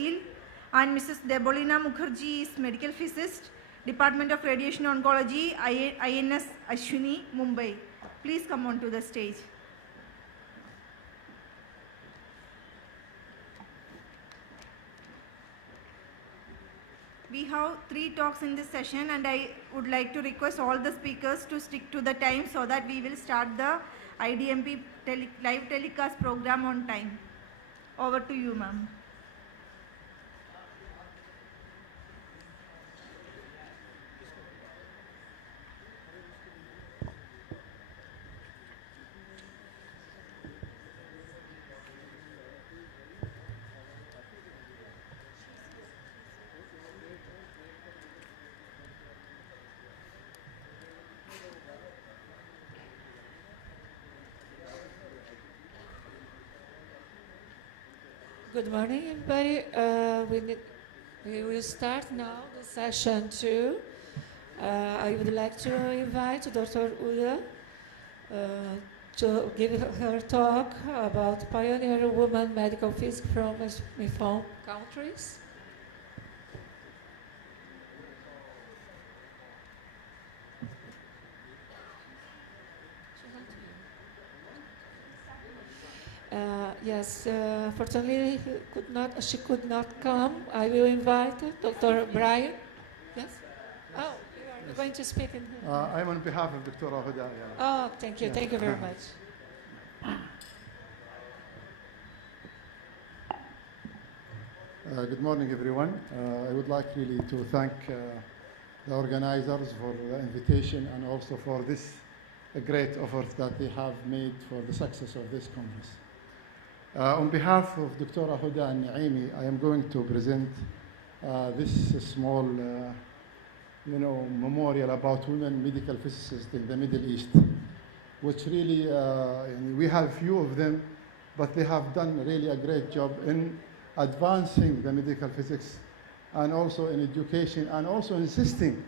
and Mrs. Debolina Mukherjee is medical physicist, Department of Radiation Oncology, INS Ashwini, Mumbai. Please come on to the stage. We have 3 talks in this session, and I would like to request all the speakers to stick to the time so that we will start the IDMP live telecast program on time. Over to you, ma'am. Good morning, everybody. We will start now the session 2. I would like to invite Dr. Uda to give her talk about pioneer woman medical physics from MIFOM countries. Yes, fortunately she could not come. I will invite Dr. Brian. Yes? Oh, you are going to speak in I'm on behalf of Dr. Huda. Yeah. Oh, thank you. Yeah. Thank you very much. Good morning, everyone. I would like really to thank the organizers for the invitation and also for this great effort that they have made for the success of this conference. On behalf of Dr. Huda and Naimi, I am going to present this small memorial about women medical physicists in the Middle East, which really, we have few of them, but they have done really a great job in advancing the medical physics and also in education and also insisting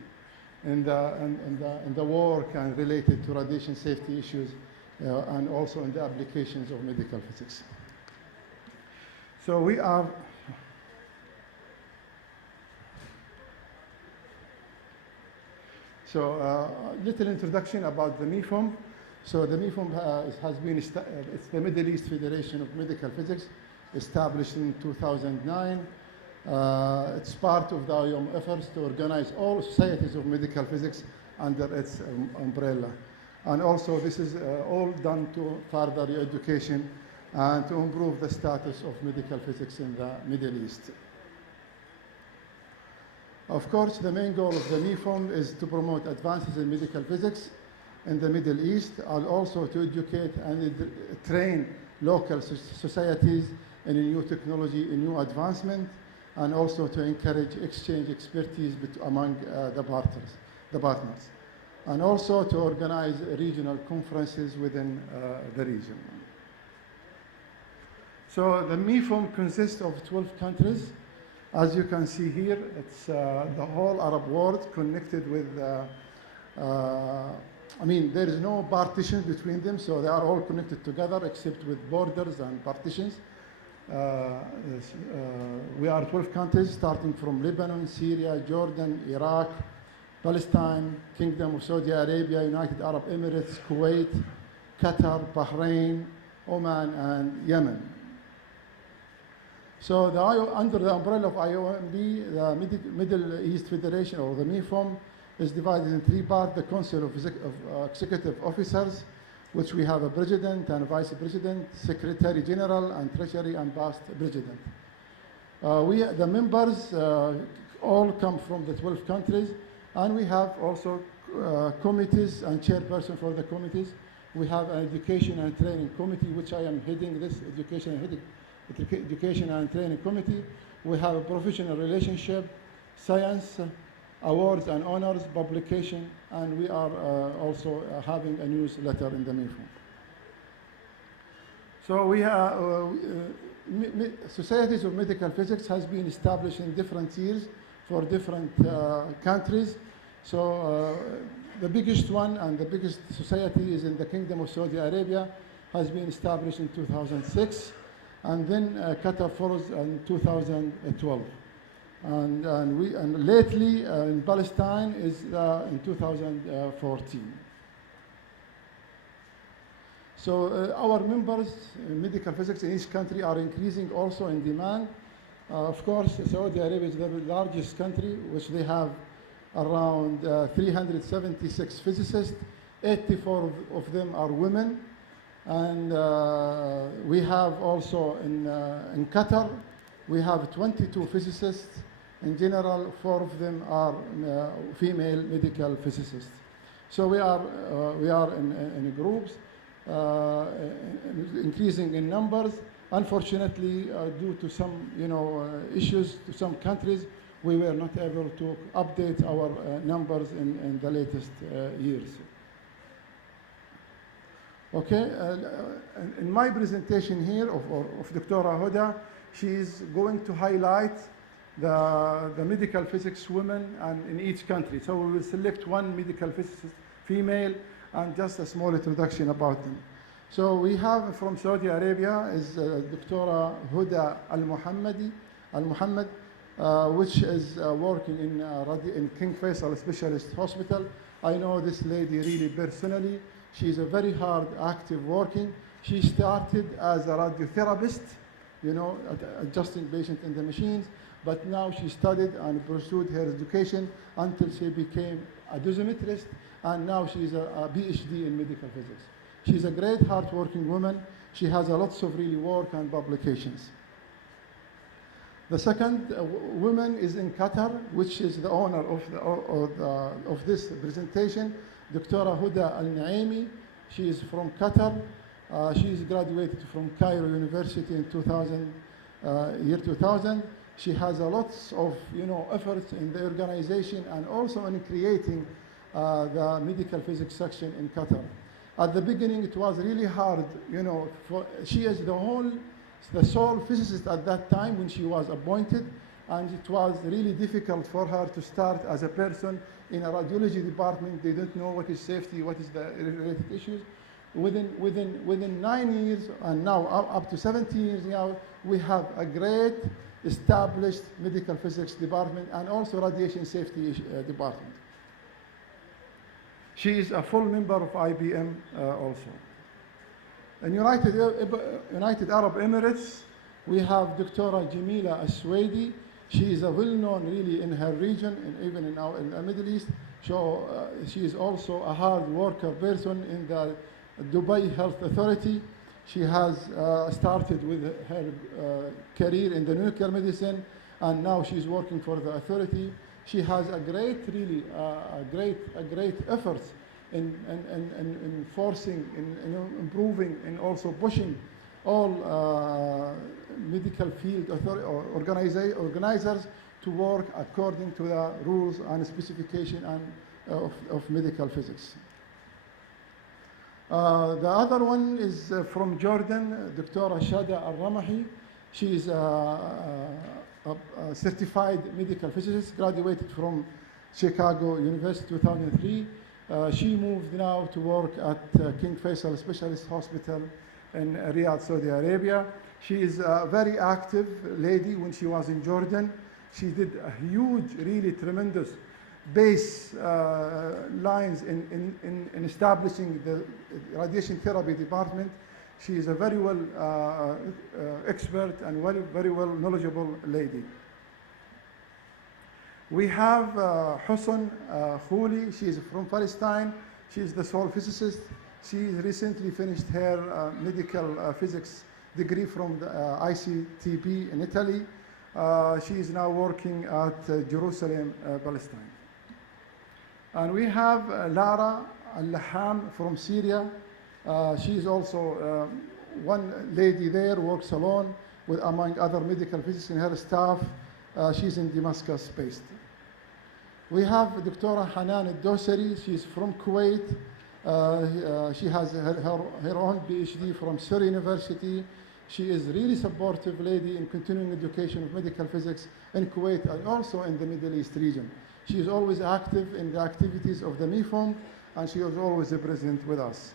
in the work and related to radiation safety issues and also in the applications of medical physics. So we are, little introduction about the MIFOM. So the MIFOM has been, it's the Middle East Federation of Medical Physics, established in 2009. It's part of the IOM efforts to organize all societies of medical physics under its umbrella. And also this is all done to further your education and to improve the status of medical physics in the Middle East. Of course, the main goal of the MIFOM is to promote advances in medical physics in the Middle East, and also to educate and train local societies in a new technology, in new advancement, and also to encourage exchange expertise among the partners, and also to organize regional conferences within the region. So the MIFOM consists of 12 countries. As you can see here, it's the whole Arab world connected with, there is no partition between them, so they are all connected together except with borders and partitions. We are 12 countries starting from Lebanon, Syria, Jordan, Iraq, Palestine, Kingdom of Saudi Arabia, United Arab Emirates, Kuwait, Qatar, Bahrain, Oman, and Yemen. So under the umbrella of IOMB, the Middle East Federation, or the MIFOM, is divided in 3 parts: the Council of Executive Officers, which we have a president and a vice president, secretary general, and treasury and past president. The members all come from the 12 countries, and we have also committees and chairperson for the committees. We have an education and training committee, which I am heading this education and training committee. We have a professional relationship, science, awards and honors, publication, and we are also having a newsletter in the MIFOM. So we have societies of medical physics has been established in different years for different countries. So the biggest one and the biggest society is in the Kingdom of Saudi Arabia, has been established in 2006. and then Qatar follows in 2012. And lately in Palestine is in 2014. So our members in medical physics in each country are increasing also in demand. Of course, Saudi Arabia is the largest country, which they have around 376 physicists. 84 of them are women. And we have also in Qatar, we have 22 physicists. In general, 4 of them are female medical physicists. So we are in groups, increasing in numbers. Unfortunately, due to some issues to some countries, we were not able to update our numbers in the latest years. Okay, in my presentation here of Dr. Huda, she is going to highlight the medical physics women and in each country. So we will select one medical physicist, female, and just a small introduction about them. So we have from Saudi Arabia is Dr. Huda Al-Muhammad, which is working in King Faisal Specialist Hospital. I know this lady really personally. She's a very hard, active working. She started as a radiotherapist, adjusting patients in the machines, but now she studied and pursued her education until she became a dosimetrist, and now she's a PhD in medical physics. She's a great, hard-working woman. She has a lots of really work and publications. The second woman is in Qatar, which is the owner of this presentation, Dr. Huda Al-Naimi. She is from Qatar. She is graduated from Cairo University in 2000. She has a lots of efforts in the organization and also in creating the medical physics section in Qatar. At the beginning, it was really hard, she is the sole physicist at that time when she was appointed, and it was really difficult for her to start as a person in a radiology department. They don't know what is safety, what is the related issues. Within 9 years, and now up to 17 years now, we have a great established medical physics department and also radiation safety department. She is a full member of IBM also. In United Arab Emirates, we have Dr. Jamila Aswadi. She is a well-known really in her region and even in the Middle East. So she is also a hard worker person in the Dubai Health Authority. She has started with her career in the nuclear medicine, and now she's working for the authority. She has a great, really, a great efforts in forcing, in improving, and also pushing all medical field organizers to work according to the rules and specification of medical physics. The other one is from Jordan, Dr. Shada Al-Ramahi. She is a certified medical physicist, graduated from Chicago University 2003. She moved now to work at King Faisal Specialist Hospital in Riyadh, Saudi Arabia. She is a very active lady when she was in Jordan. She did a huge, really tremendous base lines in establishing the radiation therapy department. She is a very well expert and very well knowledgeable lady. We have Husn Khouli. She is from Palestine. She is the sole physicist. She recently finished her medical physics degree from the ICTP in Italy. She is now working at Jerusalem, Palestine. And we have Lara Al-Laham from Syria. She is also one lady there, works alone with, among other medical physicists in her staff. She's in Damascus based. We have Dr. Hanan Al-Dosari. She's from Kuwait. She has her own PhD from Surrey University. She is really supportive lady in continuing education of medical physics in Kuwait and also in the Middle East region. She is always active in the activities of the MIFOM, and she is always present with us.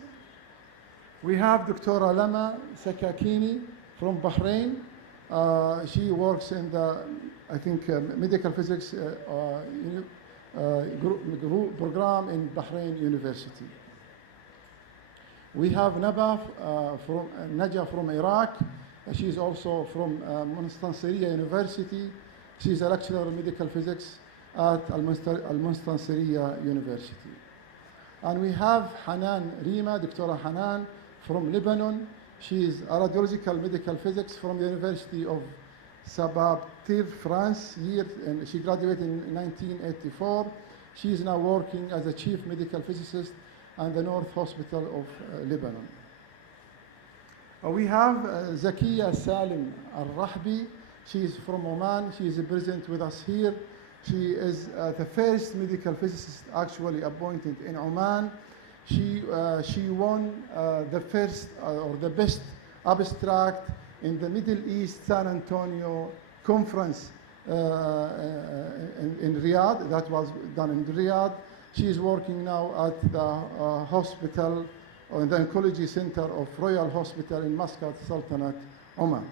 We have Dr. Lama Sakakini from Bahrain. She works in the, I think, medical physics group program in Bahrain University. We have Naja from Iraq. She is also from Mustansiriya University. She is a lecturer in medical physics at Al-Mustansiriya University. And we have Hanan Rima, Dr. Hanan from Lebanon. She is a radiological medical physics from the University of Sabatil, France. And she graduated in 1984. She is now working as a chief medical physicist at the North Hospital of Lebanon. We have Zakiya Salim Al-Rahbi. She is from Oman. She is present with us here. She is the first medical physicist actually appointed in Oman. She won the first or the best abstract in the Middle East San Antonio conference in Riyadh. That was done in Riyadh. She is working now at the hospital, or the oncology center of Royal Hospital in Muscat, Sultanate, Oman.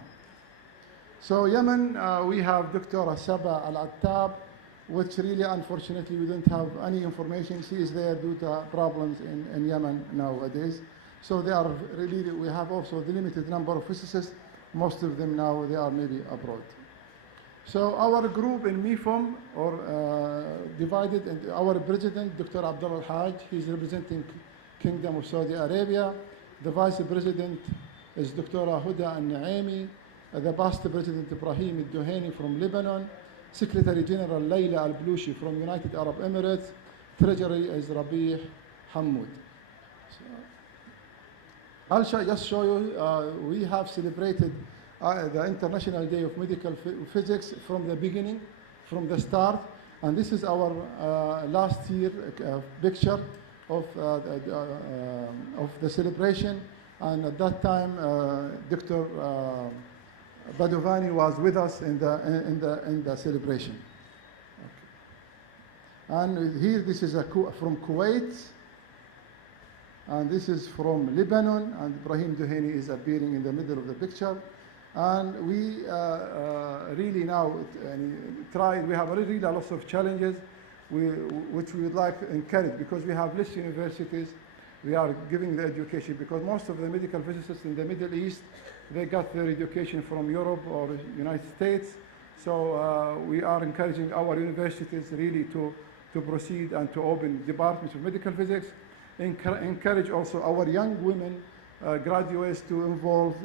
So Yemen, we have Dr. Saba Al-Attab, which really, unfortunately, we don't have any information. She is there due to problems in Yemen nowadays. So they are really, we have also the limited number of physicists. Most of them now, they are maybe abroad. So our group in MIFOM, or divided, into our president, Dr. Abdullah Al-Haj, he's representing Kingdom of Saudi Arabia. The vice president is Dr. Huda Al-Naimi. The past president, Ibrahim Al-Duhaini from Lebanon. Secretary General Layla Al-Blushi from United Arab Emirates. Treasury is Rabih Hammoud. So, I'll just show you, we have celebrated the International Day of Medical Physics from the beginning, from the start. And this is our last year picture of the celebration. And at that time, Dr. Badovani was with us in the celebration. Okay. And here, this is from Kuwait, and this is from Lebanon, and Ibrahim Duhaini is appearing in the middle of the picture. And we really now tried, we have really a lot of challenges which we would like to encourage, because we have less universities. We are giving the education, because most of the medical physicists in the Middle East, they got their education from Europe or United States. So we are encouraging our universities really to proceed and to open departments of medical physics. Encourage also our young women graduates to involve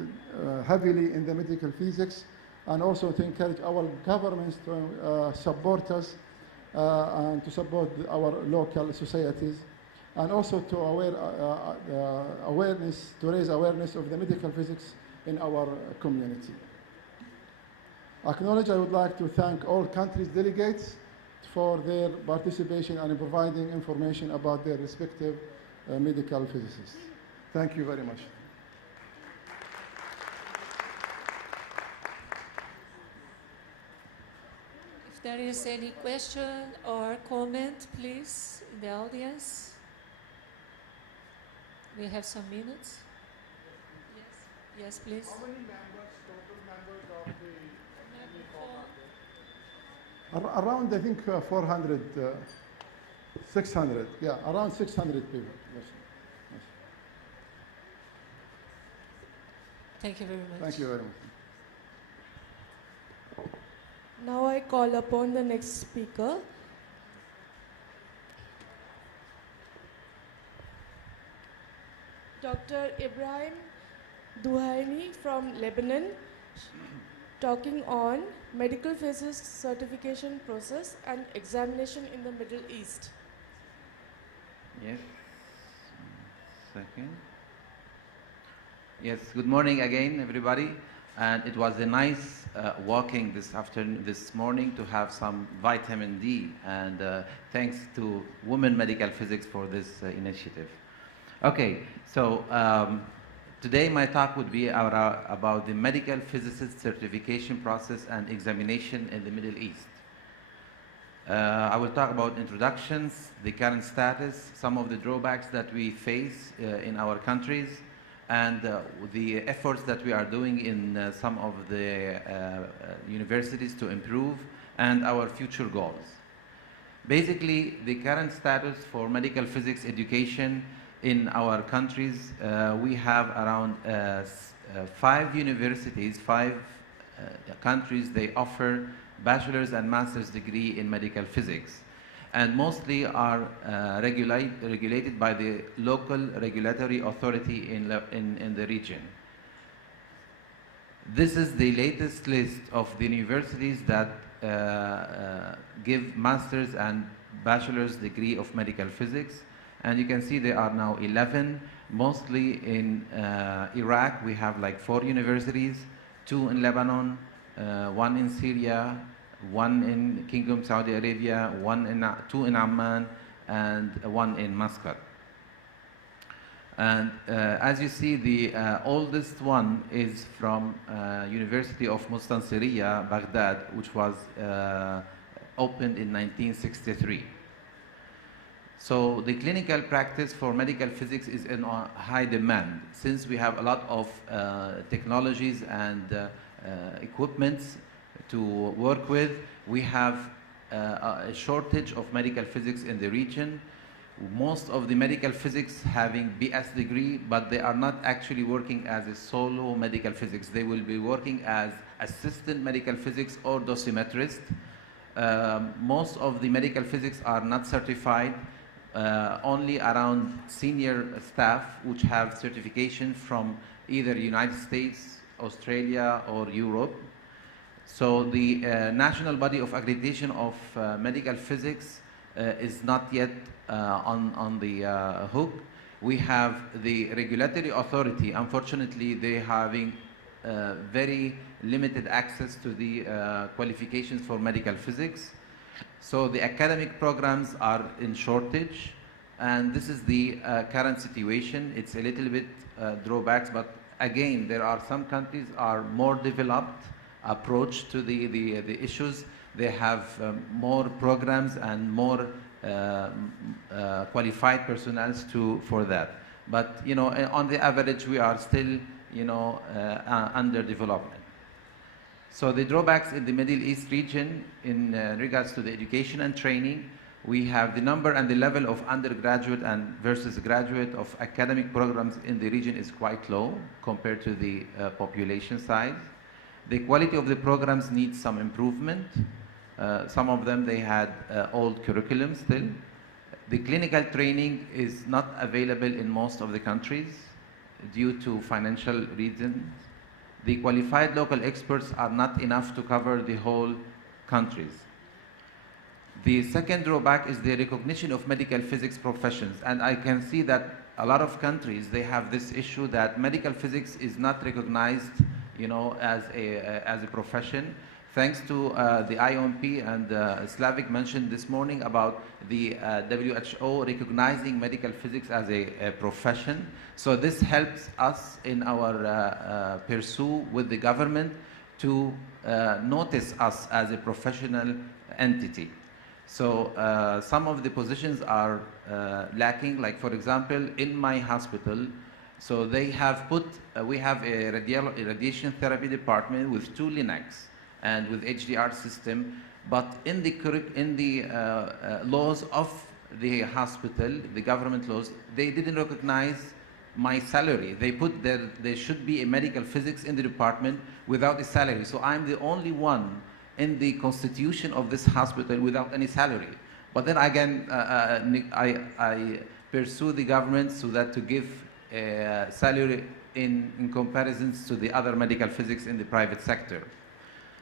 heavily in the medical physics, and also to encourage our governments to support us and to support our local societies, and also to raise awareness of the medical physics in our community. Acknowledge, I would like to thank all countries' delegates for their participation and in providing information about their respective medical physicists. Thank you very much. If there is any question or comment, please, in the audience. We have some minutes. Yes, yes, please. How many members, total members of the around, I think, 400, 600. Yeah, around 600 people. Yes. Yes. Thank you very much. Thank you very much. Now I call upon the next speaker. Dr. Ibrahim Duhaini from Lebanon, talking on medical physics certification process and examination in the Middle East. Yes. Second. Yes. Good morning again, everybody. And it was a nice walking this morning to have some vitamin D. And thanks to Women Medical Physics for this initiative. Okay. So today my talk would be about the medical physicist certification process and examination in the Middle East. I will talk about introductions, the current status, some of the drawbacks that we face in our countries, and the efforts that we are doing in some of the universities to improve, and our future goals. Basically, the current status for medical physics education in our countries, we have around 5 universities, 5 countries, they offer bachelor's and master's degree in medical physics, and mostly are regulated by the local regulatory authority in the region. This is the latest list of the universities that give master's and bachelor's degree of medical physics, and you can see there are now 11, mostly in Iraq. We have like 4 universities, 2 in Lebanon, 1 in Syria, 1 in Kingdom Saudi Arabia, 2 in Amman, and 1 in Muscat. And as you see, the oldest one is from University of Mustansiriya, Baghdad, which was opened in 1963. So the clinical practice for medical physics is in high demand, since we have a lot of technologies and equipments to work with. We have a shortage of medical physics in the region. Most of the medical physics having BS degree, but they are not actually working as a solo medical physics. They will be working as assistant medical physics or dosimetrist. Most of the medical physics are not certified. Only around senior staff which have certification from either United States, Australia, or Europe. So the national body of accreditation of medical physics is not yet on the hook. We have the regulatory authority. Unfortunately, they having very limited access to the qualifications for medical physics. So the academic programs are in shortage, and this is the current situation. It's a little bit drawbacks, but again, there are some countries are more developed approach to the issues. They have more programs and more qualified personnel for that. But you know, on the average, we are still, you know, under development. So the drawbacks in the Middle East region in regards to the education and training, we have the number and the level of undergraduate and versus graduate of academic programs in the region is quite low compared to the population size. The quality of the programs needs some improvement. Some of them, they had old curriculum still. The clinical training is not available in most of the countries due to financial reasons. The qualified local experts are not enough to cover the whole countries. The second drawback is the recognition of medical physics professions, and I can see that a lot of countries, they have this issue that medical physics is not recognized, you know, as a profession. Thanks to the Idmp and Slavik mentioned this morning about the WHO recognizing medical physics as a profession. So this helps us in our pursuit with the government to notice us as a professional entity. So some of the positions are lacking, like for example, in my hospital, so they have put, we have a radiation therapy department with 2 linacs and with HDR system, but in the laws of the hospital, the government laws, they didn't recognize my salary. They put there should be a medical physics in the department without a salary. So I'm the only one in the constitution of this hospital without any salary. But then again, I pursue the government so that to give a salary in comparisons to the other medical physics in the private sector.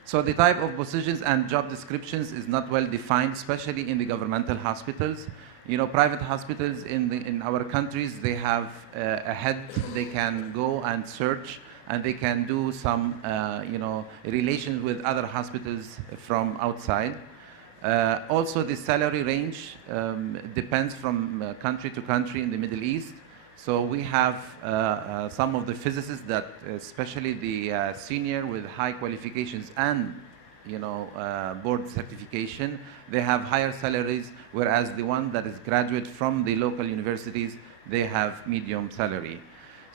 So the type of positions and job descriptions is not well defined, especially in the governmental hospitals. You know, private hospitals in our countries, they have a head, they can go and search, and they can do some, you know, relations with other hospitals from outside. Also, the salary range depends from country to country in the Middle East. So we have some of the physicists that, especially the senior with high qualifications and, you know, board certification, they have higher salaries, whereas the one that is graduate from the local universities, they have medium salary.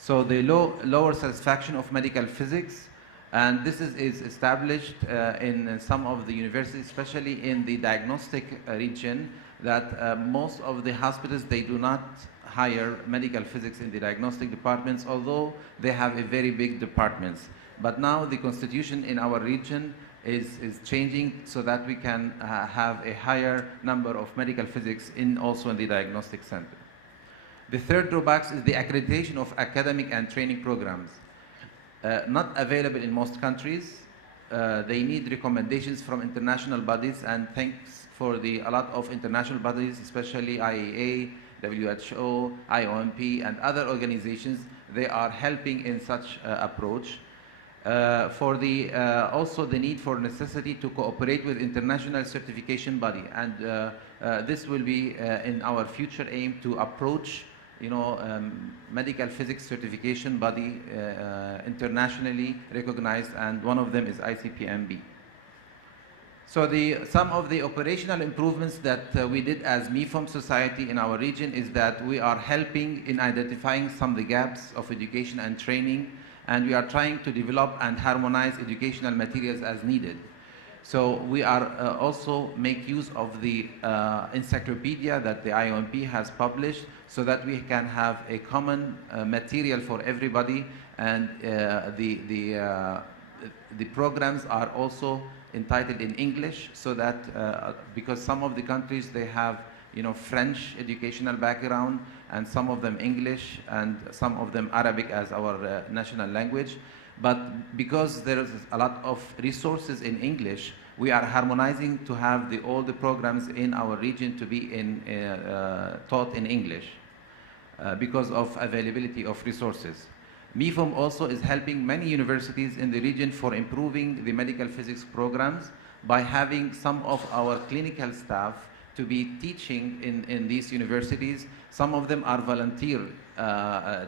So the lower satisfaction of medical physics, and this is established in some of the universities, especially in the diagnostic region, that most of the hospitals, they do not hire medical physics in the diagnostic departments, although they have a very big departments. But now the constitution in our region is changing so that we can have a higher number of medical physics also in the diagnostic center. The third drawback is the accreditation of academic and training programs. Not available in most countries. They need recommendations from international bodies, and thanks for a lot of international bodies, especially IAA, WHO, IOMP, and other organizations. They are helping in such approach. Also the need for necessity to cooperate with international certification body, and this will be in our future aim to approach medical physics certification body internationally recognized, and one of them is ICPMB. So some of the operational improvements that we did as MIFOM society in our region is that we are helping in identifying some of the gaps of education and training, and we are trying to develop and harmonize educational materials as needed. So we are also make use of the encyclopedia that the IOMP has published, so that we can have a common material for everybody, and the programs are also entitled in English, so that because some of the countries, they have French educational background, and some of them English, and some of them Arabic as our national language. But because there is a lot of resources in English, we are harmonizing to have all the programs in our region to be taught in English because of availability of resources. MIFOM also is helping many universities in the region for improving the medical physics programs by having some of our clinical staff to be teaching in these universities. Some of them are volunteer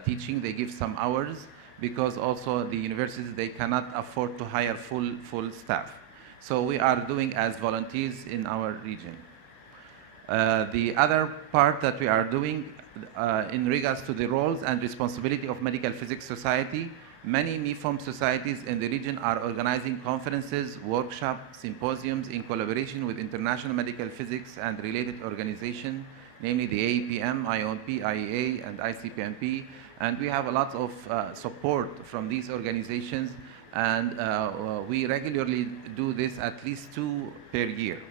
teaching. They give some hours, because also the universities, they cannot afford to hire full staff. So we are doing as volunteers in our region. The other part that we are doing in regards to the roles and responsibility of Medical Physics Society, many MIFOM societies in the region are organizing conferences, workshops, symposiums in collaboration with international medical physics and related organizations, namely the AEPM, IOMP, IEA, and ICPMP. And we have a lot of support from these organizations, and we regularly do this at least 2 per year.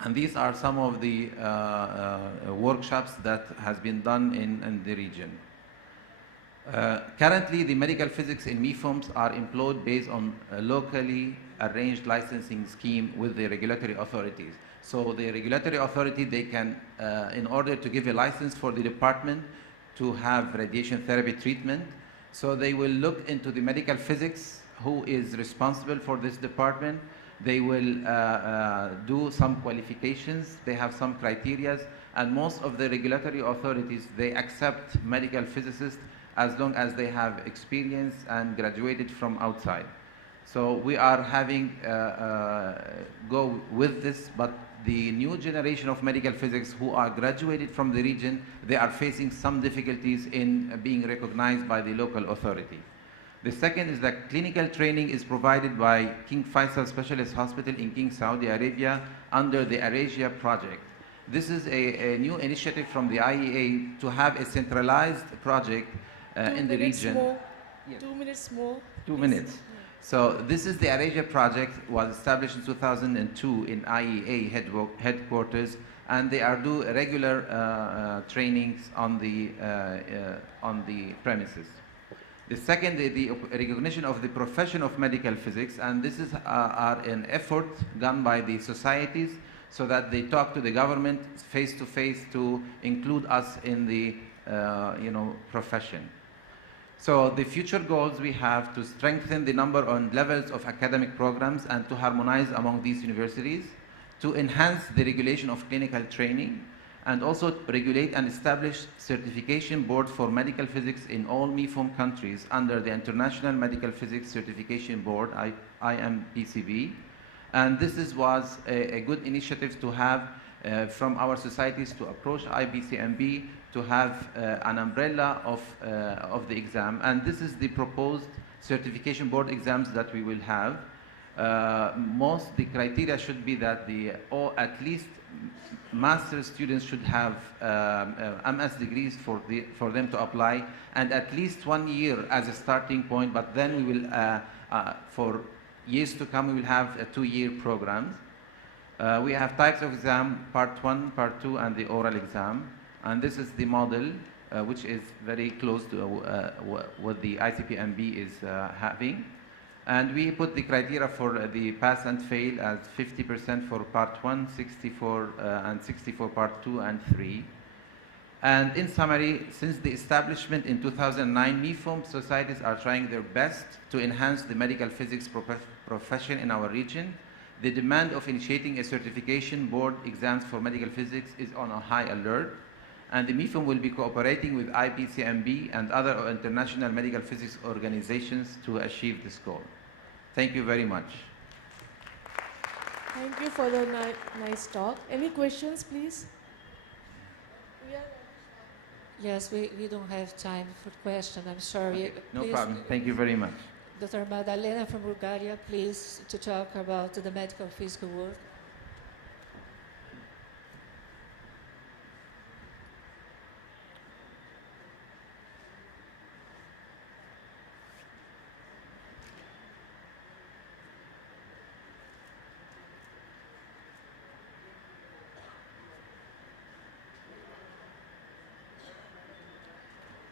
And these are some of the workshops that has been done in the region. Currently, the medical physics in MIFOMs are employed based on a locally arranged licensing scheme with the regulatory authorities. So the regulatory authority, they can, in order to give a license for the department to have radiation therapy treatment, so they will look into the medical physics, who is responsible for this department. They will do some qualifications. They have some criteria, and most of the regulatory authorities, they accept medical physicists as long as they have experience and graduated from outside. So we are having go with this, but the new generation of medical physics who are graduated from the region, they are facing some difficulties in being recognized by the local authority. The second is that clinical training is provided by King Faisal Specialist Hospital in King Saudi Arabia under the ARASIA project. This is a new initiative from the IEA to have a centralized project in the region. More. Yes. 2 minutes more. 2 minutes. So this is the ARASIA project, was established in 2002 in IEA headquarters, and they are do regular trainings on the premises. The second is the recognition of the profession of medical physics, and this is an effort done by the societies so that they talk to the government face to face to include us in the profession. So the future goals we have to strengthen the number and levels of academic programs and to harmonize among these universities, to enhance the regulation of clinical training, and also regulate and establish certification board for medical physics in all MIFOM countries under the International Medical Physics Certification Board, IMPCB. And this was a good initiative to have from our societies to approach IBCMB to have an umbrella of the exam. And this is the proposed certification board exams that we will have. The criteria should be that at least master's students should have MS degrees for them to apply, and at least 1 year as a starting point, but then we will, for years to come, we will have 2-year programs. We have types of exam, part 1, part 2, and the oral exam. And this is the model, which is very close to what the ICP-MB is having. And we put the criteria for the pass and fail as 50% for part 1, 64 and 64 part 2 and 3. And in summary, since the establishment in 2009, MIFOM societies are trying their best to enhance the medical physics profession in our region. The demand of initiating a certification board exams for medical physics is on a high alert, and the MIFOM will be cooperating with IBCMB and other international medical physics organizations to achieve this goal. Thank you very much. Thank you for the nice talk. Any questions, please? Yes, we don't have time for questions. I'm sorry. Okay, no Please, problem. Thank you very much. Dr. Madalena from Bulgaria, please, to talk about the medical physical world.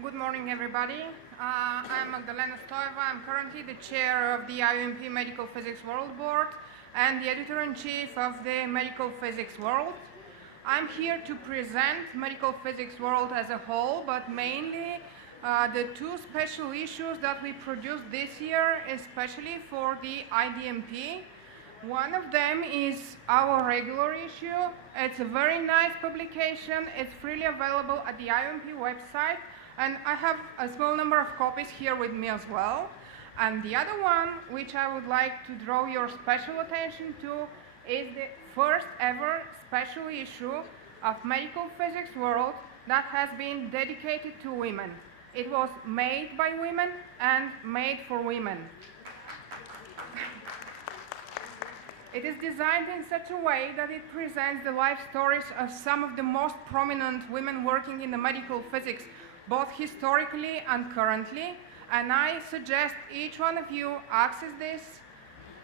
Good morning, everybody. I'm Magdalena Stoeva. I'm currently the chair of the Idmp Medical Physics World Board and the editor-in-chief of the Medical Physics World. I'm here to present Medical Physics World as a whole, but mainly the 2 special issues that we produced this year, especially for the IDMP. One of them is our regular issue. It's a very nice publication. It's freely available at the IDMP website. And I have a small number of copies here with me as well. And the other one, which I would like to draw your special attention to, is the first ever special issue of Medical Physics World that has been dedicated to women. It was made by women and made for women. It is designed in such a way that it presents the life stories of some of the most prominent women working in the medical physics, both historically and currently, and I suggest each one of you access this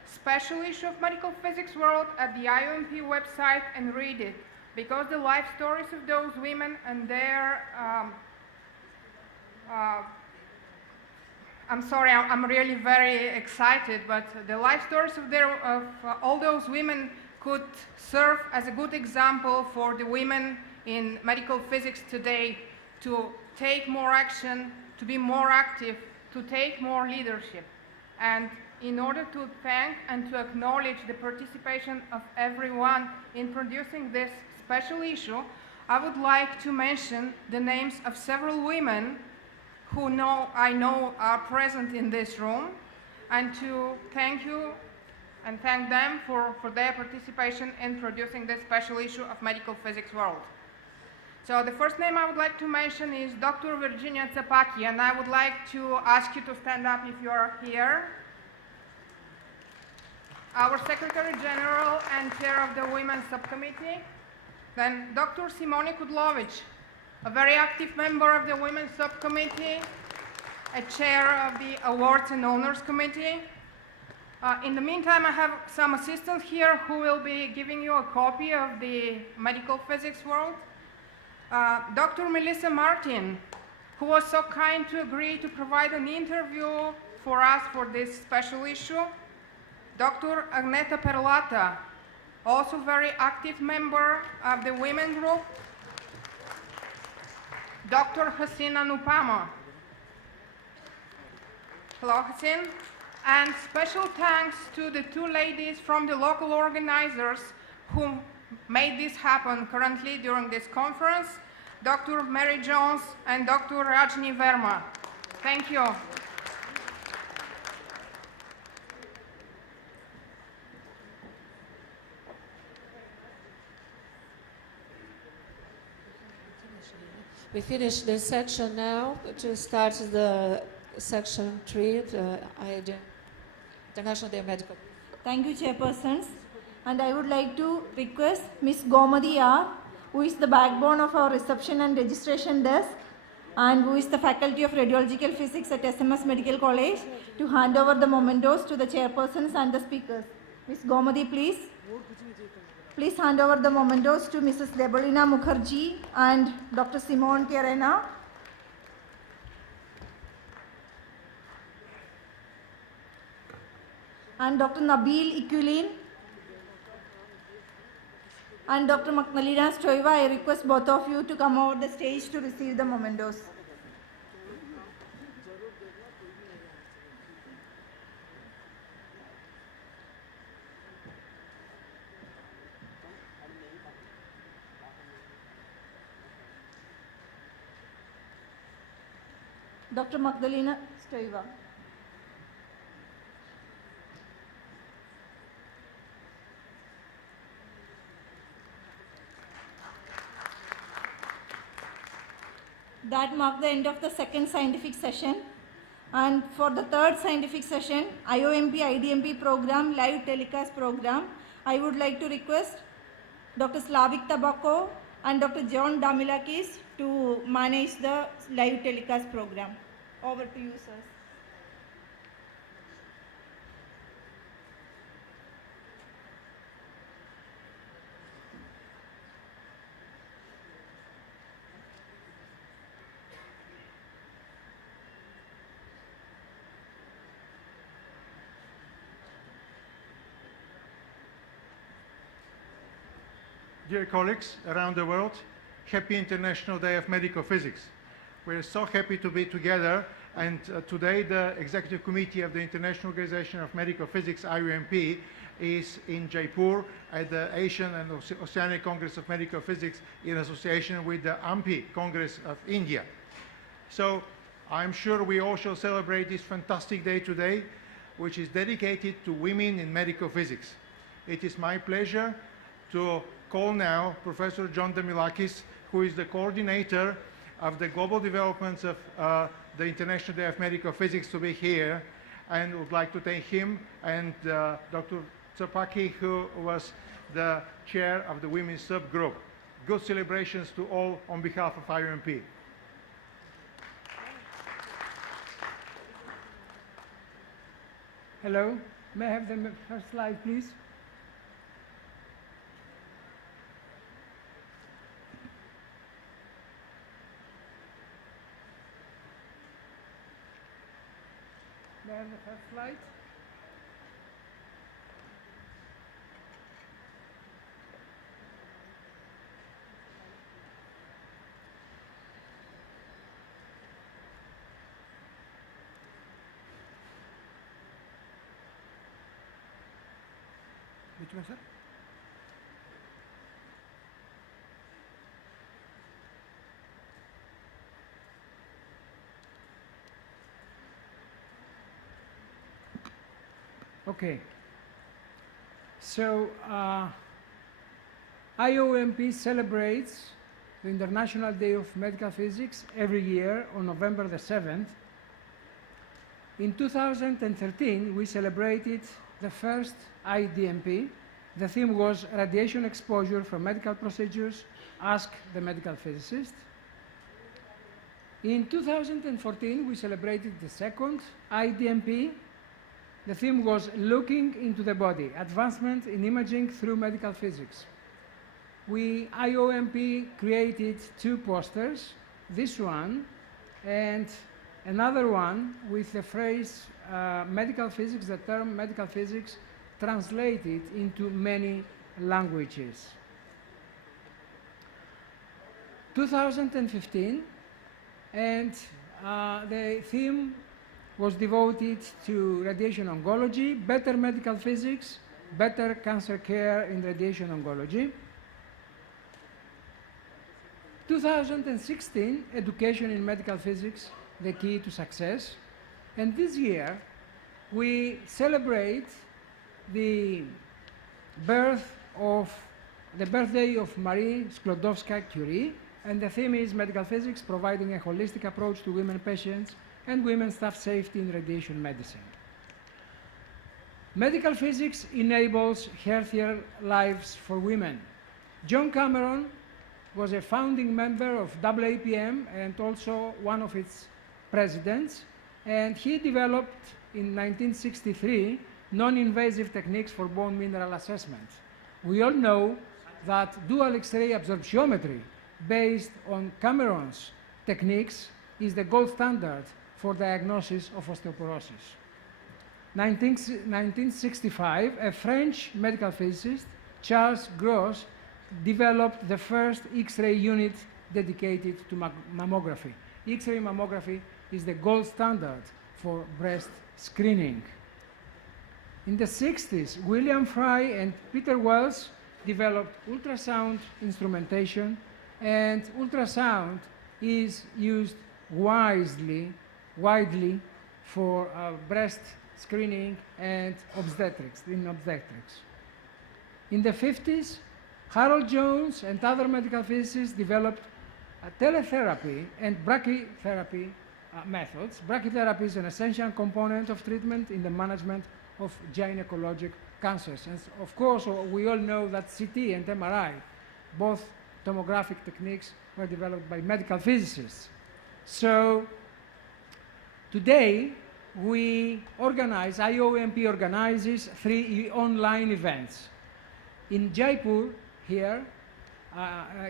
special issue of Medical Physics World at the IOMP website and read it, because the life stories of those women and their I'm sorry, I'm really very excited, but the life stories of all those women could serve as a good example for the women in medical physics today to take more action, to be more active, to take more leadership. And in order to thank and to acknowledge the participation of everyone in producing this special issue, I would like to mention the names of several women who I know are present in this room, and to thank you and thank them for their participation in producing this special issue of Medical Physics World. So the first name I would like to mention is Dr. Virginia Tsapaki, and I would like to ask you to stand up if you are here. Our Secretary General and Chair of the Women's Subcommittee. Then Dr. Simone Kudlovic, a very active member of the Women's Subcommittee, a chair of the Awards and Honors Committee. In the meantime, I have some assistants here who will be giving you a copy of the Medical Physics World. Dr. Melissa Martin, who was so kind to agree to provide an interview for us for this special issue. Dr. Agneta Perlata, also very active member of the women group. Dr. Hasina Nupama. Hello, Hasin. And special thanks to the 2 ladies from the local organizers who made this happen currently during this conference, Dr. Mary Jones and Dr. Rajni Verma. Thank you. We finish this section now to start the section 3, the International Day of Medical. Thank you, chairpersons. And I would like to request Ms. Gomadi R, who is the backbone of our reception and registration desk, and who is the Faculty of Radiological Physics at SMS Medical College, to hand over the mementos to the chairpersons and the speakers. Ms. Gomadi, please. Please hand over the mementos to Mrs. Debolina Mukherjee and Dr. Simone Kierena. And Dr. Nabil Ikulin and Dr. Magdalena Stoiva. I request both of you to come over the stage to receive the mementos. Dr. Magdalena Stoiva. That marked the end of the second scientific session. And for the third scientific session, IOMP IDMP program, live telecast program, I would like to request Dr. Slavik Tabako and Dr. John Damilakis to manage the live telecast program. Over to you, sir. Dear colleagues around the world, happy International Day of Medical Physics. We're so happy to be together, and today the Executive Committee of the International Organization of Medical Physics, IUMP, is in Jaipur at the Asian and Oceanic Congress of Medical Physics in association with the IDmp Congress of India. So I'm sure we all shall celebrate this fantastic day today, which is dedicated to women in medical physics. It is my pleasure to call now Professor John Damilakis, who is the coordinator of the global developments of the International Day of Medical Physics, to be here, and would like to thank him and Dr. Tsapaki, who was the chair of the women's subgroup. Good celebrations to all on behalf of IUMP. Hello, may I have the first slide, please? May I have the first slide? Which one, sir? Okay. So, IOMP celebrates the International Day of Medical Physics every year on November the 7th. In 2013, we celebrated the first IDMP. The theme was Radiation Exposure from Medical Procedures, Ask the Medical Physicist. In 2014, we celebrated the second IDMP. The theme was Looking into the Body, Advancement in Imaging through Medical Physics. We, IOMP, created two posters, this one and another one with the phrase medical physics, the term medical physics translated into many languages. 2015, and the theme was devoted to radiation oncology, better medical physics, better cancer care in radiation oncology. 2016, education in medical physics, the key to success. And this year, we celebrate the birthday of Marie Sklodowska-Curie, and the theme is medical physics, providing a holistic approach to women patients and women staff safety in radiation medicine. Medical physics enables healthier lives for women. John Cameron was a founding member of AAPM and also one of its presidents, and he developed in 1963 non-invasive techniques for bone mineral assessment. We all know that dual X-ray absorptiometry based on Cameron's techniques is the gold standard for diagnosis of osteoporosis. 1965, a French medical physicist, Charles Gros, developed the first X-ray unit dedicated to mammography. X-ray mammography is the gold standard for breast screening. In the 60s, William Fry and Peter Wells developed ultrasound instrumentation, and ultrasound is used widely for breast screening and obstetrics. In the 50s, Harold Jones and other medical physicists developed teletherapy and brachytherapy methods. Brachytherapy is an essential component of treatment in the management of gynecologic cancers. And of course, we all know that CT and MRI, both tomographic techniques, were developed by medical physicists. So today, IOMP organizes 3 online events. In Jaipur, here,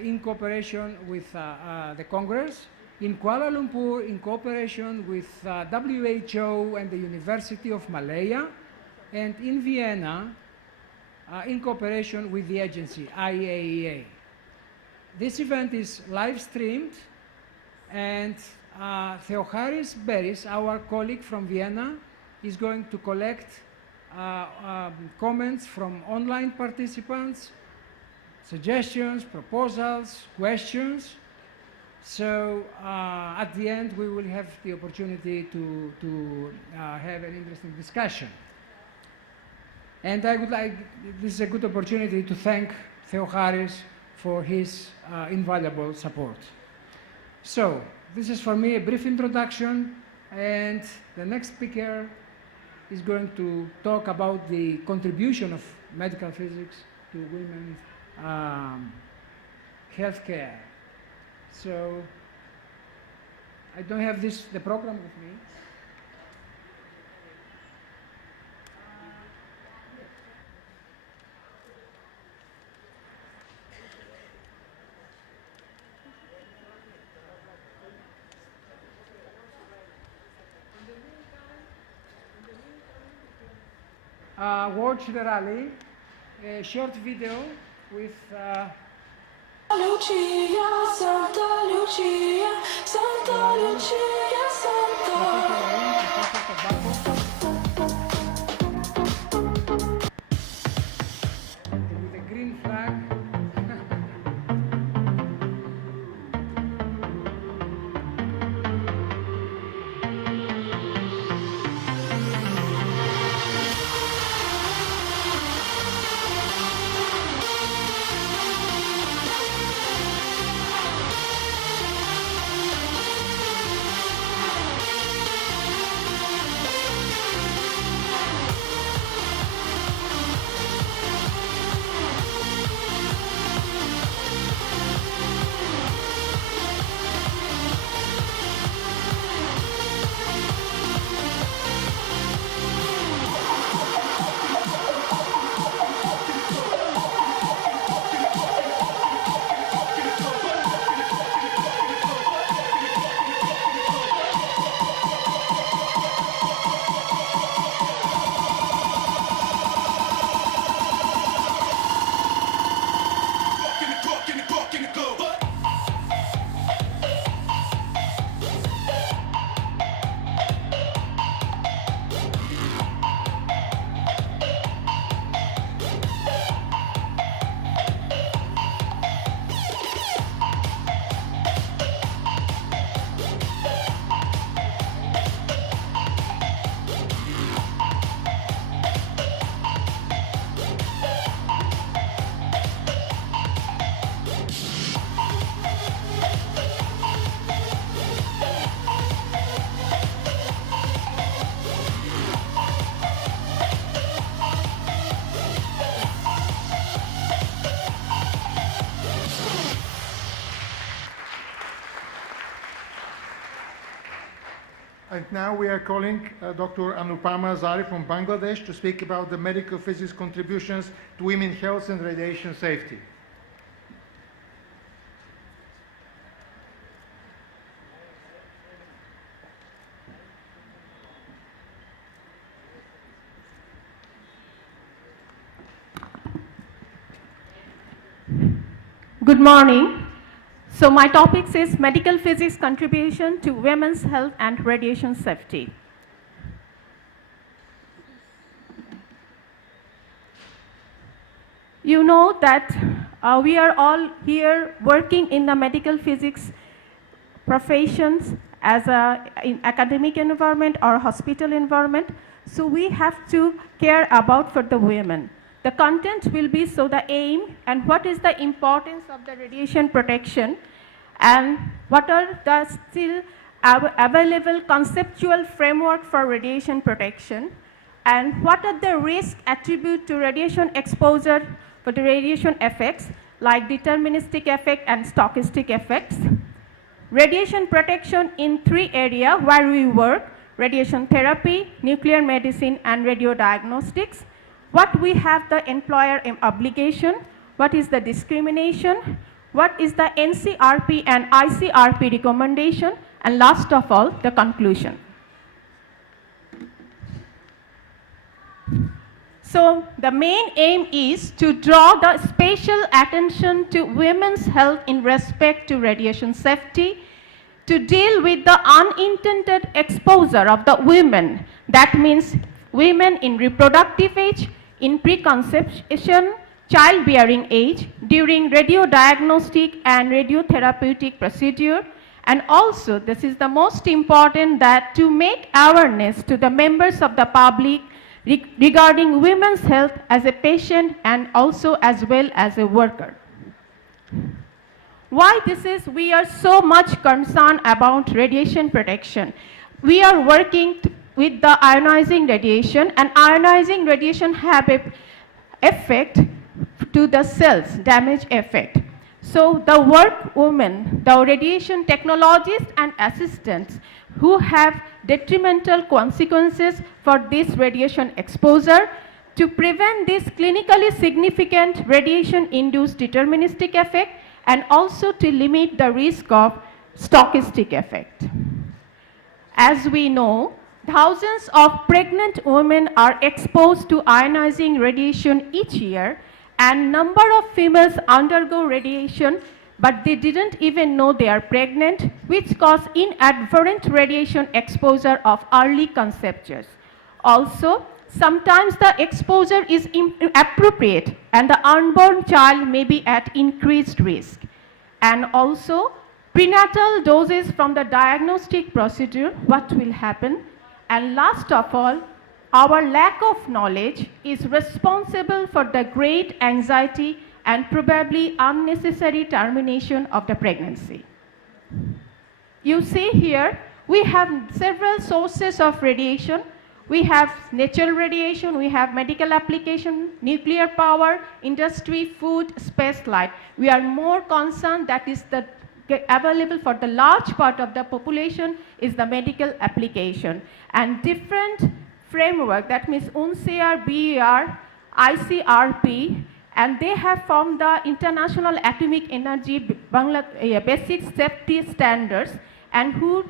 in cooperation with the Congress, in Kuala Lumpur, in cooperation with WHO and the University of Malaya, and in Vienna, in cooperation with the agency, IAEA. This event is live streamed, and Theocharis Beris, our colleague from Vienna, is going to collect comments from online participants, suggestions, proposals, questions. So at the end, we will have the opportunity to have an interesting discussion. And I would like, this is a good opportunity to thank Theocharis for his invaluable support. So this is for me a brief introduction, and the next speaker is going to talk about the contribution of medical physics to women's healthcare. So I don't have the program with me. Watch the rally, a short video with Lucia, Santa Lucia, Santa Lucia, with a green flag. And now we are calling Dr. Anupama Zari from Bangladesh to speak about the medical physics contributions to women's health and radiation safety. Good morning. So my topic is medical physics contribution to women's health and radiation safety. You know that we are all here working in the medical physics professions as in academic environment or hospital environment. So we have to care about for the women. The content will be so the aim and what is the importance of the radiation protection and what are the still available conceptual framework for radiation protection and what are the risk attribute to radiation exposure for the radiation effects like deterministic effect and stochastic effects. Radiation protection in 3 areas where we work, radiation therapy, nuclear medicine and radiodiagnostics. What we have the employer obligation, what is the discrimination, what is the NCRP and ICRP recommendation, and last of all, the conclusion. So the main aim is to draw the special attention to women's health in respect to radiation safety, to deal with the unintended exposure of the women, that means women in reproductive age, in preconception, childbearing age, during radiodiagnostic and radiotherapeutic procedure, and also this is the most important, that to make awareness to the members of the public regarding women's health as a patient and also as well as a worker. Why this is, we are so much concerned about radiation protection. We are working with the ionizing radiation, and ionizing radiation have an effect to the cells, damage effect. So the work women, the radiation technologists and assistants who have detrimental consequences for this radiation exposure, to prevent this clinically significant radiation-induced deterministic effect and also to limit the risk of stochastic effect. As we know, thousands of pregnant women are exposed to ionizing radiation each year, and number of females undergo radiation but they didn't even know they are pregnant, which cause inadvertent radiation exposure of early conceptions. Also, sometimes the exposure is inappropriate and the unborn child may be at increased risk. And also, prenatal doses from the diagnostic procedure, what will happen? And last of all, our lack of knowledge is responsible for the great anxiety and probably unnecessary termination of the pregnancy. You see here, we have several sources of radiation. We have natural radiation, we have medical application, nuclear power, industry, food, space light. We are more concerned that is the available for the large part of the population is the medical application. And different framework, that means UNCR, BER, ICRP, and they have formed the International Atomic Energy Basic Safety Standards, and who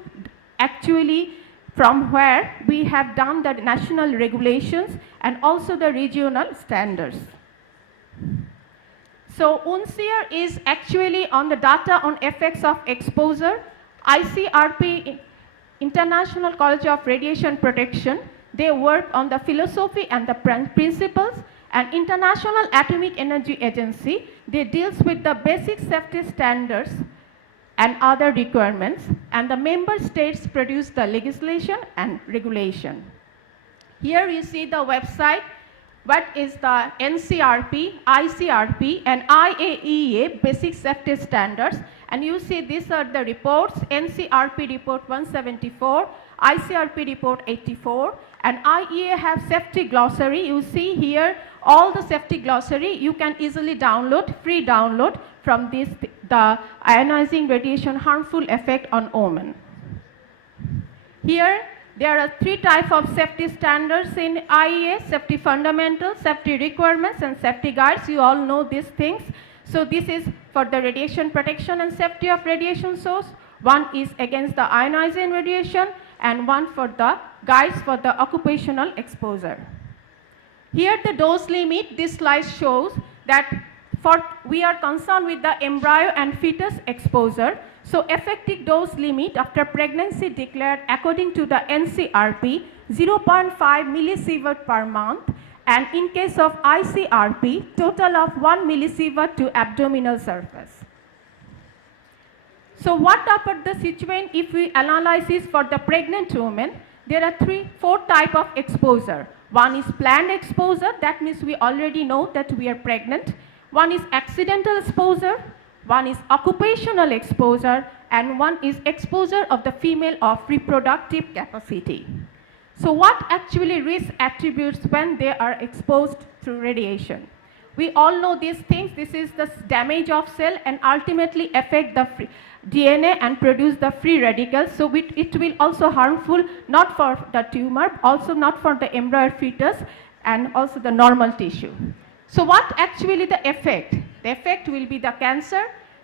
actually from where we have done the national regulations and also the regional standards. So UNCR is actually on the data on effects of exposure. ICRP, International College of Radiation Protection, they work on the philosophy and the principles, and International Atomic Energy Agency, they deals with the basic safety standards and other requirements, and the member states produce the legislation and regulation. Here you see the website, what is the NCRP, ICRP, and IAEA basic safety standards, and you see these are the reports, NCRP report 174, ICRP report 84, and IEA have safety glossary. You see here all the safety glossary you can easily download, free download from this, the ionizing radiation harmful effect on women. Here, there are 3 types of safety standards in IEA: safety fundamentals, safety requirements, and safety guides. You all know these things. So this is for the radiation protection and safety of radiation source. One is against the ionizing radiation, and one for the guides for the occupational exposure. Here the dose limit, this slide shows that we are concerned with the embryo and fetus exposure. So effective dose limit after pregnancy declared according to the NCRP 0.5 millisievert per month, and in case of ICRP total of 1 millisievert to abdominal surface. So what about the situation if we analyze this for the pregnant woman? There are 4 types of exposure. One is planned exposure, that means we already know that we are pregnant. One is accidental exposure, one is occupational exposure, and one is exposure of the female of reproductive capacity. So what actually risk attributes when they are exposed through radiation? We all know these things. This is the damage of cell and ultimately affect the DNA and produce the free radicals. So it will also harmful not for the tumor, also not for the embryo fetus, and also the normal tissue. So what actually the effect? The effect will be the cancer,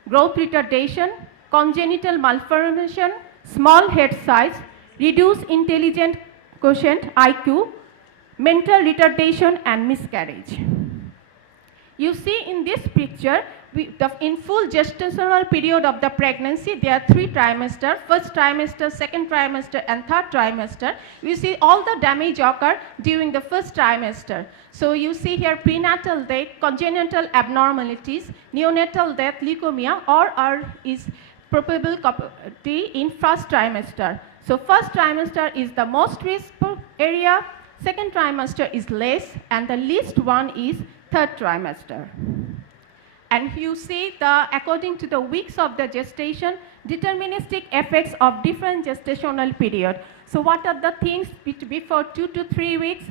growth retardation, congenital malformation, small head size, reduced intelligent quotient IQ, mental retardation, and miscarriage. You see in this picture, in full gestational period of the pregnancy, there are 3 trimesters: first trimester, second trimester, and third trimester. You see all the damage occur during the first trimester. So you see here prenatal death, congenital abnormalities, neonatal death, leukemia, or is probability in first trimester. So first trimester is the most riskful area, second trimester is less, and the least one is third trimester. And you see according to the weeks of the gestation, deterministic effects of different gestational period. So what are the things which before 2 to 3 weeks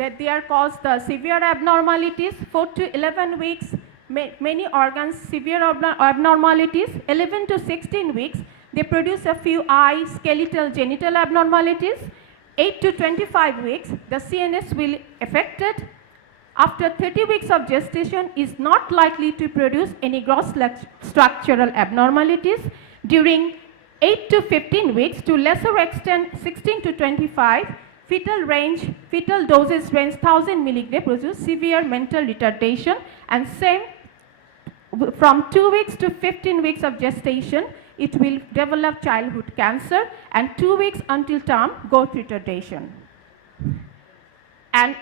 that they are caused the severe abnormalities, 4 to 11 weeks, many organs severe abnormalities, 11 to 16 weeks, they produce a few eye, skeletal, genital abnormalities, 8 to 25 weeks, the CNS will affected. After 30 weeks of gestation is not likely to produce any gross structural abnormalities. During 8 to 15 weeks, to lesser extent 16 to 25, fetal doses range 1000 mg produce severe mental retardation, and same from 2 weeks to 15 weeks of gestation, it will develop childhood cancer, and 2 weeks until term growth retardation. And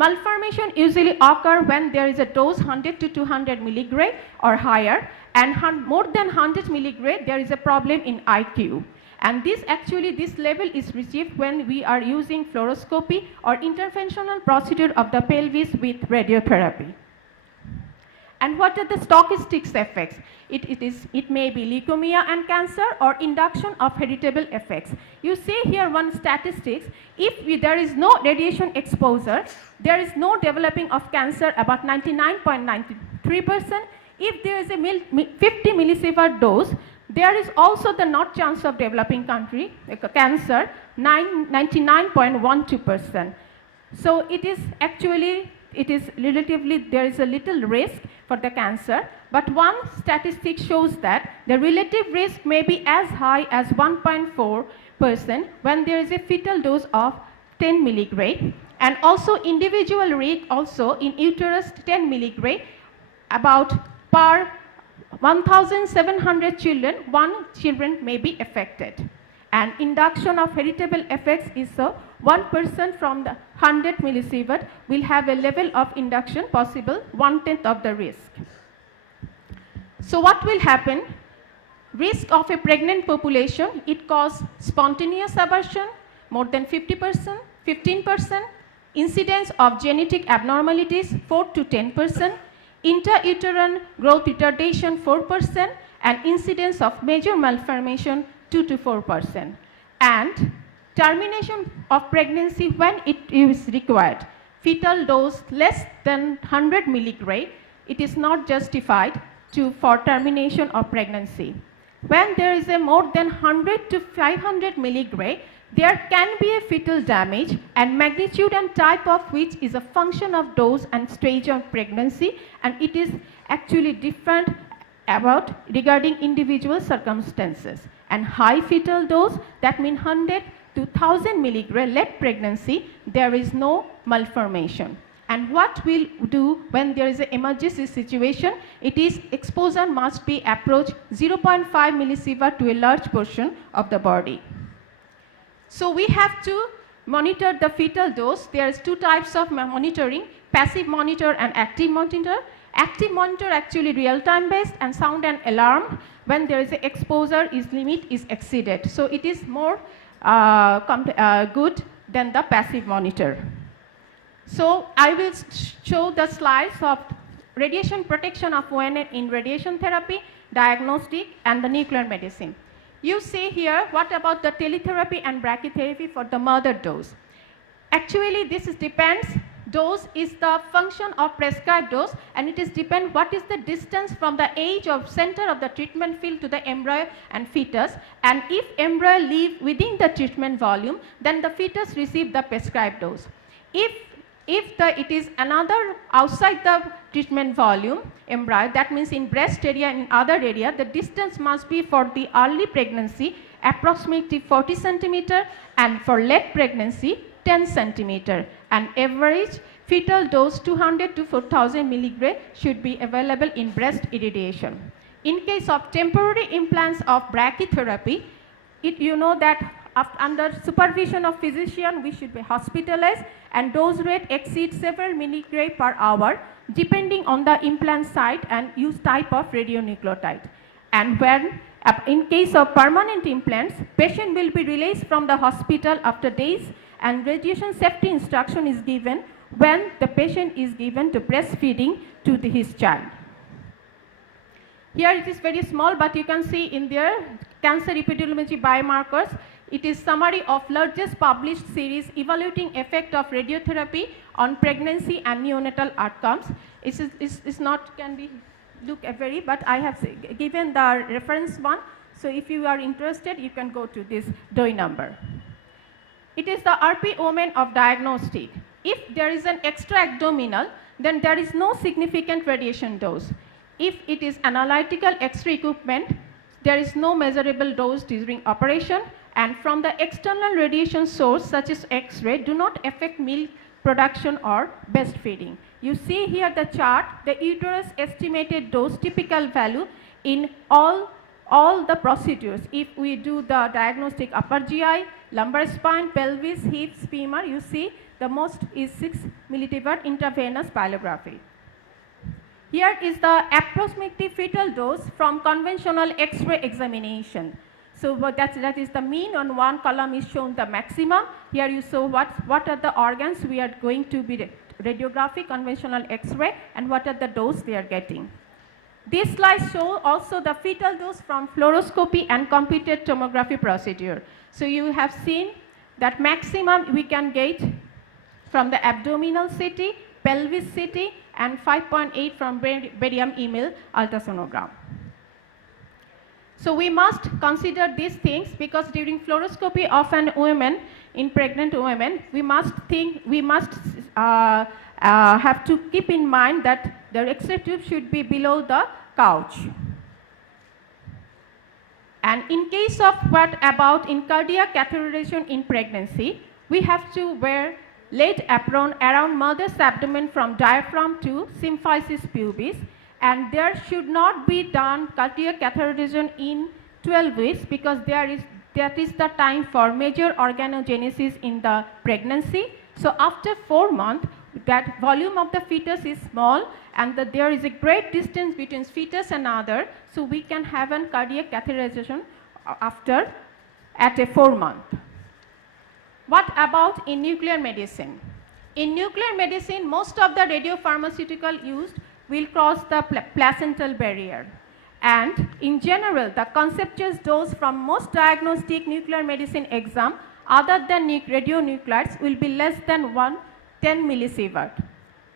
malformation usually occur when there is a dose 100 to 200 milligray or higher, and more than 100 milligray there is a problem in IQ. And this level is received when we are using fluoroscopy or interventional procedure of the pelvis with radiotherapy. And what are the statistics effects? It may be leukemia and cancer or induction of heritable effects. You see here one statistics, if there is no radiation exposure, there is no developing of cancer about 99.93%. If there is a 50 millisievert dose, there is also the not chance of developing cancer 99.12%. So it is relatively, there is a little risk for the cancer, but one statistic shows that the relative risk may be as high as 1.4% when there is a fetal dose of 10 milligray, and also individual rate also in uterus 10 milligray, about per 1,700 children, 1 children may be affected. And induction of heritable effects is 1% from the 100 millisievert will have a level of induction possible 1/10 of the risk. So what will happen? Risk of a pregnant population, it causes spontaneous abortion more than 50%, 15%, incidence of genetic abnormalities 4 to 10%, intrauterine growth retardation 4%, and incidence of major malformation 2 to 4%. And termination of pregnancy when it is required. Fetal dose less than 100 milligray, it is not justified for termination of pregnancy. When there is a more than 100 to 500 milligray, There can be a fetal damage, and magnitude and type of which is a function of dose and stage of pregnancy, and it is actually different about regarding individual circumstances. And high fetal dose, that means 100 to 1000 milligram late pregnancy, there is no malformation. And what we'll do when there is an emergency situation, it is exposure must be approached 0.5 millisievert to a large portion of the body. So we have to monitor the fetal dose. There is two types of monitoring, passive monitor and active monitor. Active monitor actually real-time based and sound an alarm when there is an exposure limit is exceeded. So it is more good than the passive monitor. So I will show the slides of radiation protection of women in radiation therapy, diagnostic, and the nuclear medicine. You see here, what about the teletherapy and brachytherapy for the mother dose? Actually, this depends. Dose is the function of prescribed dose, and it is depend what is the distance from the edge of center of the treatment field to the embryo and fetus. And if embryo live within the treatment volume, then the fetus receive the prescribed dose. If it is another outside the treatment volume embryo, that means in breast area and in other area, the distance must be for the early pregnancy approximately 40 centimeter, and for late pregnancy 10 centimeter, and average fetal dose 200 to 4000 milligram should be available in breast irradiation. In case of temporary implants of brachytherapy, you know that under supervision of physician we should be hospitalized, and dose rate exceeds several milligram per hour depending on the implant site and use type of radionucleotide. And when in case of permanent implants, patient will be released from the hospital after days, and radiation safety instruction is given when the patient is given to breastfeeding to his child. Here it is very small, but you can see in there cancer epidemiology biomarkers. It is summary of largest published series evaluating effect of radiotherapy on pregnancy and neonatal outcomes. It's not can be look very, but I have given the reference one. So if you are interested, you can go to this DOI number. It is the RP woman of diagnostic. If there is an extra abdominal, then there is no significant radiation dose. If it is analytical X-ray equipment, there is no measurable dose during operation, and from the external radiation source such as X-ray do not affect milk production or breastfeeding. You see here the chart, the uterus estimated dose typical value in all the procedures. If we do the diagnostic upper GI, lumbar spine, pelvis, hips, femur, you see the most is 6 millisievert intravenous pyelography. Here is the approximate fetal dose from conventional X-ray examination. So that is the mean. On one column is shown the maximum. Here you saw what are the organs we are going to be radiographic conventional X-ray, and what are the dose they are getting. This slide shows also the fetal dose from fluoroscopy and computed tomography procedure. So you have seen that maximum we can get from the abdominal CT, pelvis CT, and 5.8 from barium EMIL ultrasonogram. So we must consider these things, because during fluoroscopy of an woman, in pregnant women, we must have to keep in mind that the X-ray tube should be below the couch. And in case of what about in cardiac catheterization in pregnancy, we have to wear lead apron around mother's abdomen from diaphragm to symphysis pubis, and there should not be done cardiac catheterization in 12 weeks, because that is the time for major organogenesis in the pregnancy. So after 4 months, that volume of the fetus is small, and there is a great distance between fetus and other, so we can have a cardiac catheterization at a 4 month. What about in nuclear medicine? In nuclear medicine, most of the radiopharmaceutical used will cross the placental barrier. And in general, the conceptual dose from most diagnostic nuclear medicine exam other than radionuclides will be less than 10 millisievert.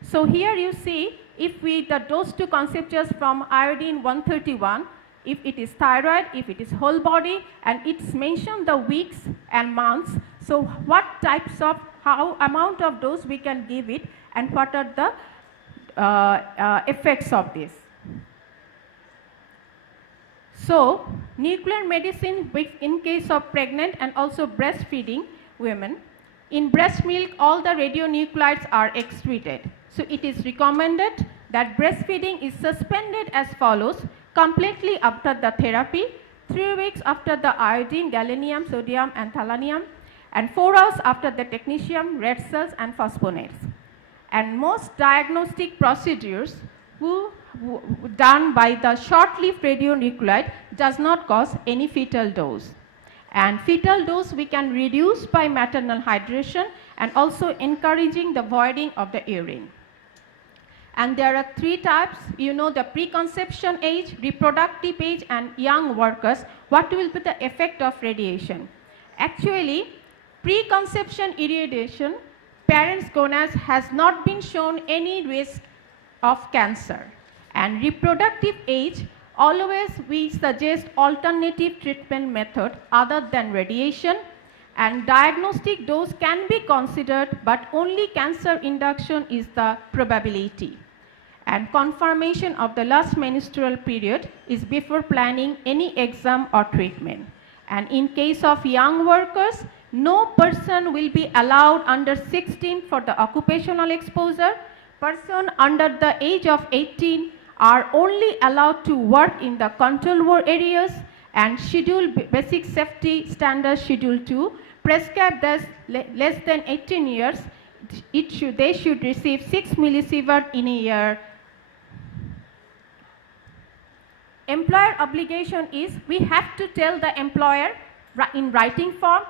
So here you see, if the dose to conceptuals from iodine 131, if it is thyroid, if it is whole body, and it's mentioned the weeks and months. So what types of, how amount of dose we can give it, and what are the effects of this. So nuclear medicine in case of pregnant and also breastfeeding women. In breast milk, all the radionuclides are excreted. So it is recommended that breastfeeding is suspended as follows: completely after the therapy, 3 weeks after the iodine, gallium, sodium and thalanium, and 4 hours after the technetium, red cells and phosphonates. And most diagnostic procedures done by the short-lived radionuclide does not cause any fetal dose. And fetal dose we can reduce by maternal hydration and also encouraging the voiding of the urine. And there are 3 types, you know, the preconception age, reproductive age and young workers. What will be the effect of radiation? Actually, preconception irradiation, parents' gonads has not been shown any risk of cancer. And reproductive age, always we suggest alternative treatment method other than radiation, and diagnostic dose can be considered, but only cancer induction is the probability. And confirmation of the last menstrual period is before planning any exam or treatment. And in case of young workers, no person will be allowed under 16 for the occupational exposure. Person under the age of 18 are only allowed to work in the control war areas, and schedule basic safety standard schedule 2 prescribe this less than 18 years. They should receive 6 millisievert in a year. Employer obligation is we have to tell the employer in writing form,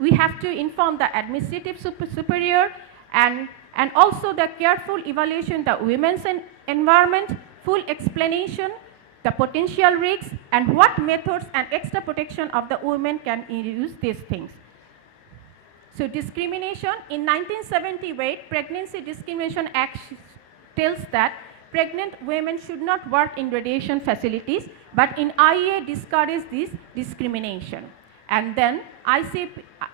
we have to inform the administrative superior, and also the careful evaluation the women's environment, full explanation, the potential risks, and what methods and extra protection of the women can use these things. So discrimination, in 1978, Pregnancy Discrimination Act tells that pregnant women should not work in radiation facilities, but in IEA discourages this discrimination. And then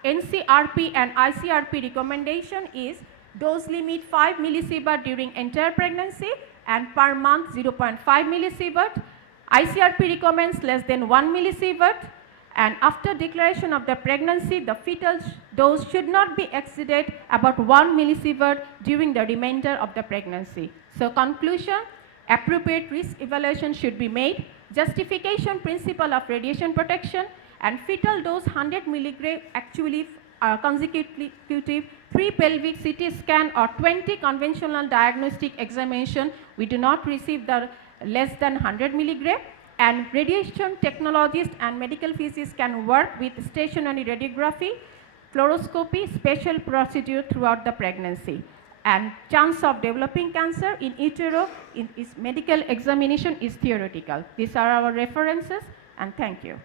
NCRP and ICRP recommendation is dose limit 5 millisievert during entire pregnancy and per month 0.5 millisievert. ICRP recommends less than 1 millisievert, and after declaration of the pregnancy, the fetal dose should not be exceeded about 1 millisievert during the remainder of the pregnancy. So conclusion, appropriate risk evaluation should be made, justification principle of radiation protection, and fetal dose 100 milligram actually consecutive 3 pelvic CT scan or 20 conventional diagnostic examination, we do not receive the less than 100 milligram. And radiation technologists and medical physicists can work with stationary radiography, fluoroscopy, special procedure throughout the pregnancy. And chance of developing cancer in utero in its medical examination is theoretical. These are our references, and thank you.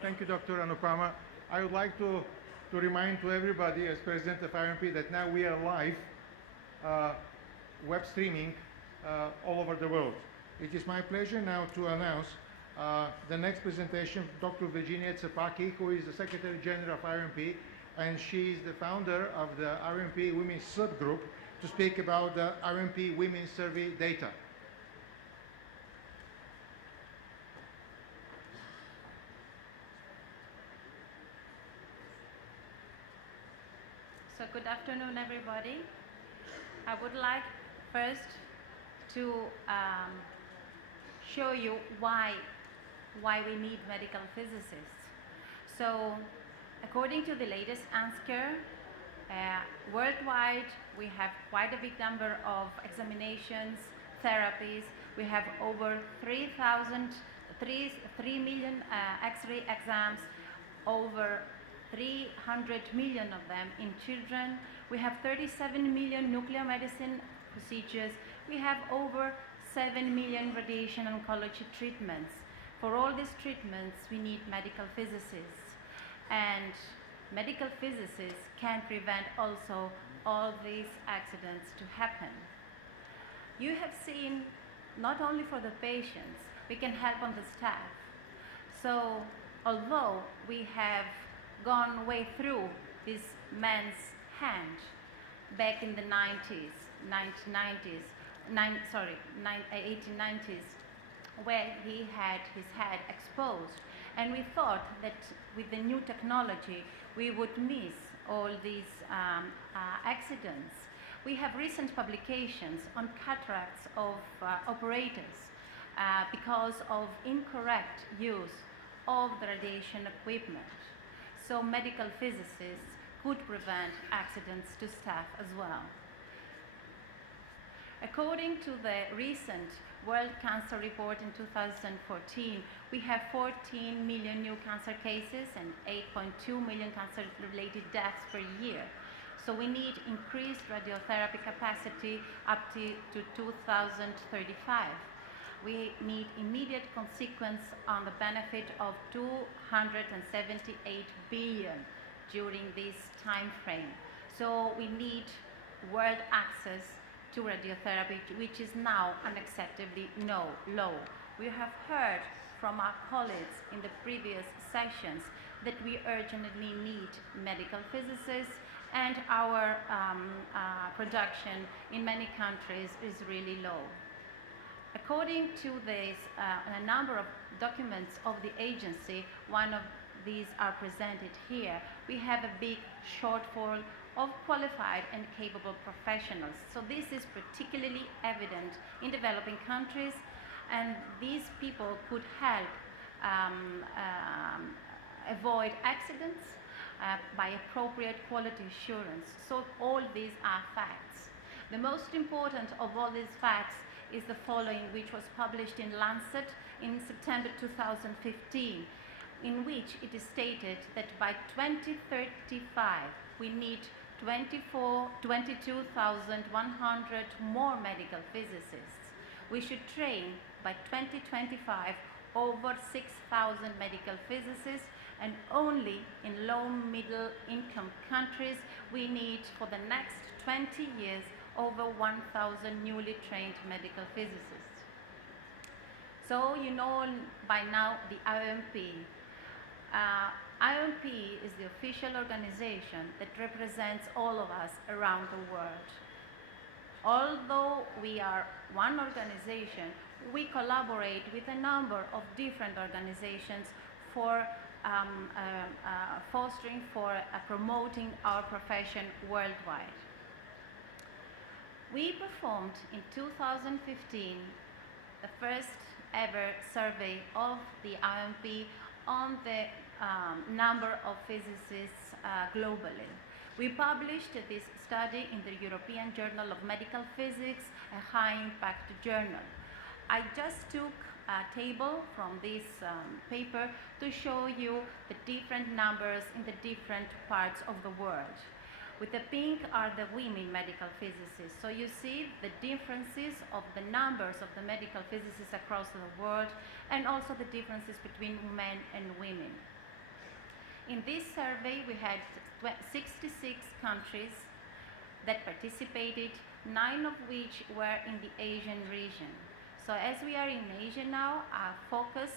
Thank you, Dr. Anupama. I would like to remind to everybody as president of IDmp that now we are live web streaming all over the world. It is my pleasure now to announce the next presentation, Dr. Virginia Tsepaki, who is the Secretary General of IDmp, and she is the founder of the IDmp Women's Subgroup, to speak about the IDmp Women's Survey data. So good afternoon, everybody. I would like first to show you why we need medical physicists. So according to the latest answer, worldwide we have quite a big number of examinations, therapies. We have over 3 million X-ray exams, over 300 million of them in children. We have 37 million nuclear medicine procedures. We have over 7 million radiation oncology treatments. For all these treatments, we need medical physicists, and medical physicists can prevent also all these accidents to happen. You have seen, not only for the patients, we can help on the staff. So although we have gone way through this man's hand back in the 1890s, where he had his head exposed, and we thought that with the new technology we would miss all these accidents. We have recent publications on cataracts of operators because of incorrect use of the radiation equipment. So medical physicists could prevent accidents to staff as well. According to the recent World Cancer Report in 2014, we have 14 million new cancer cases and 8.2 million cancer-related deaths per year. So we need increased radiotherapy capacity up to 2035. We need immediate consequence on the benefit of 278 billion during this time frame. So we need world access to radiotherapy, which is now unacceptably low. We have heard from our colleagues in the previous sessions that we urgently need medical physicists, and our production in many countries is really low. According to this, a number of documents of the agency, one of these are presented here, we have a big shortfall of qualified and capable professionals. So this is particularly evident in developing countries, and these people could help avoid accidents by appropriate quality assurance. So all these are facts. The most important of all these facts is the following, which was published in Lancet in September 2015, in which it is stated that by 2035 we need 22,100 more medical physicists. We should train by 2025 over 6,000 medical physicists, and only in low middle income countries we need for the next 20 years over 1,000 newly trained medical physicists. So you know by now the IDmp. IDmp is the official organization that represents all of us around the world. Although we are one organization, we collaborate with a number of different organizations for fostering, for promoting our profession worldwide. We performed in 2015 the first ever survey of the IDmp on the number of physicists globally. We published this study in the European Journal of Medical Physics, a high-impact journal. I just took a table from this paper to show you the different numbers in the different parts of the world. With the pink are the women medical physicists. So you see the differences of the numbers of the medical physicists across the world, and also the differences between men and women. In this survey, we had 66 countries that participated, 9 of which were in the Asian region. So as we are in Asia now, our focus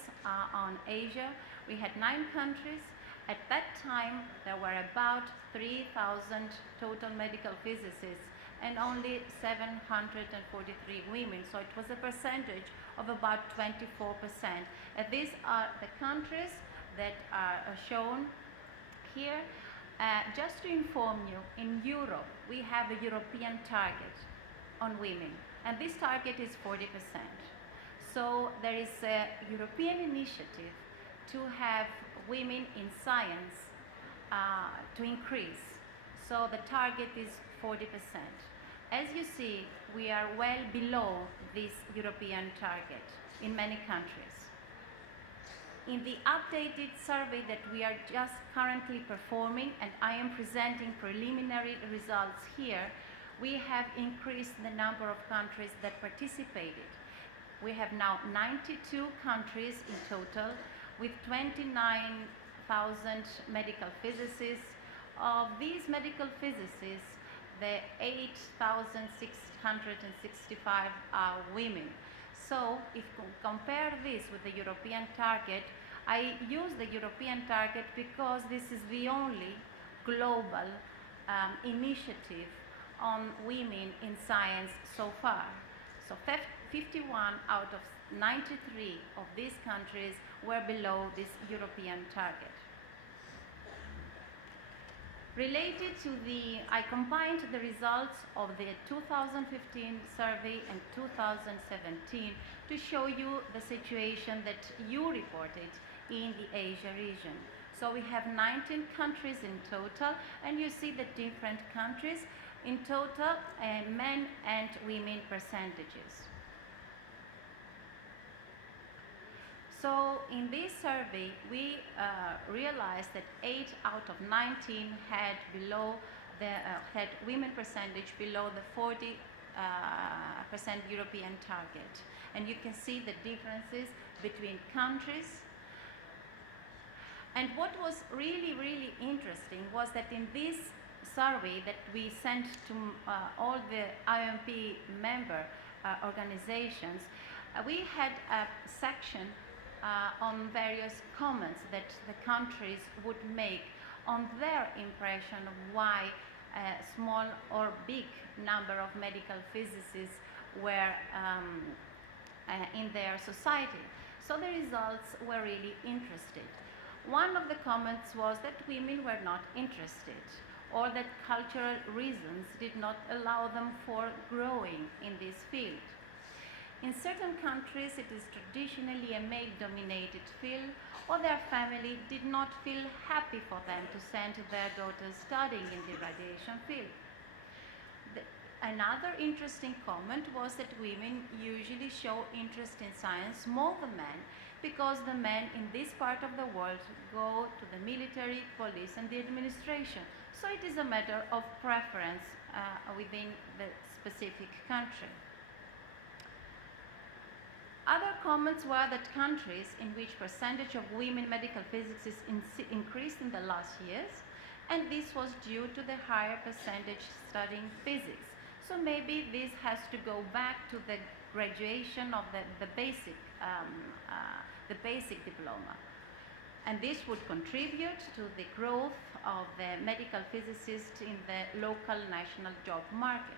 on Asia, we had 9 countries. At that time, there were about 3,000 total medical physicists and only 743 women. So it was a percentage of about 24%. And these are the countries that are shown here. Just to inform you, in Europe, we have a European target on women, and this target is 40%. So there is a European initiative to have women in science to increase. So the target is 40%. As you see, we are well below this European target in many countries. In the updated survey that we are just currently performing, and I am presenting preliminary results here, we have increased the number of countries that participated. We have now 92 countries in total with 29,000 medical physicists. Of these medical physicists, the 8,665 are women. So if you compare this with the European target, I use the European target because this is the only global initiative on women in science so far. So 51 out of 93 of these countries were below this European target. Related to I combined the results of the 2015 survey and 2017 to show you the situation that you reported in the Asia region. So we have 19 countries in total, and you see the different countries in total, men and women percentages. So in this survey, we realized that 8 out of 19 had had women percentage below the 40% European target. And you can see the differences between countries. And what was really, really interesting was that in this survey that we sent to all the IMP member organizations, we had a section on various comments that the countries would make on their impression of why a small or big number of medical physicists were in their society. So the results were really interesting. One of the comments was that women were not interested, or that cultural reasons did not allow them for growing in this field. In certain countries, it is traditionally a male-dominated field, or their family did not feel happy for them to send their daughters studying in the radiation field. Another interesting comment was that women usually show interest in science more than men, because the men in this part of the world go to the military, police, and the administration. So it is a matter of preference within the specific country. Other comments were that countries in which percentage of women medical physicists increased in the last years, and this was due to the higher percentage studying physics. So maybe this has to go back to the graduation of the basic diploma. And this would contribute to the growth of the medical physicists in the local national job market.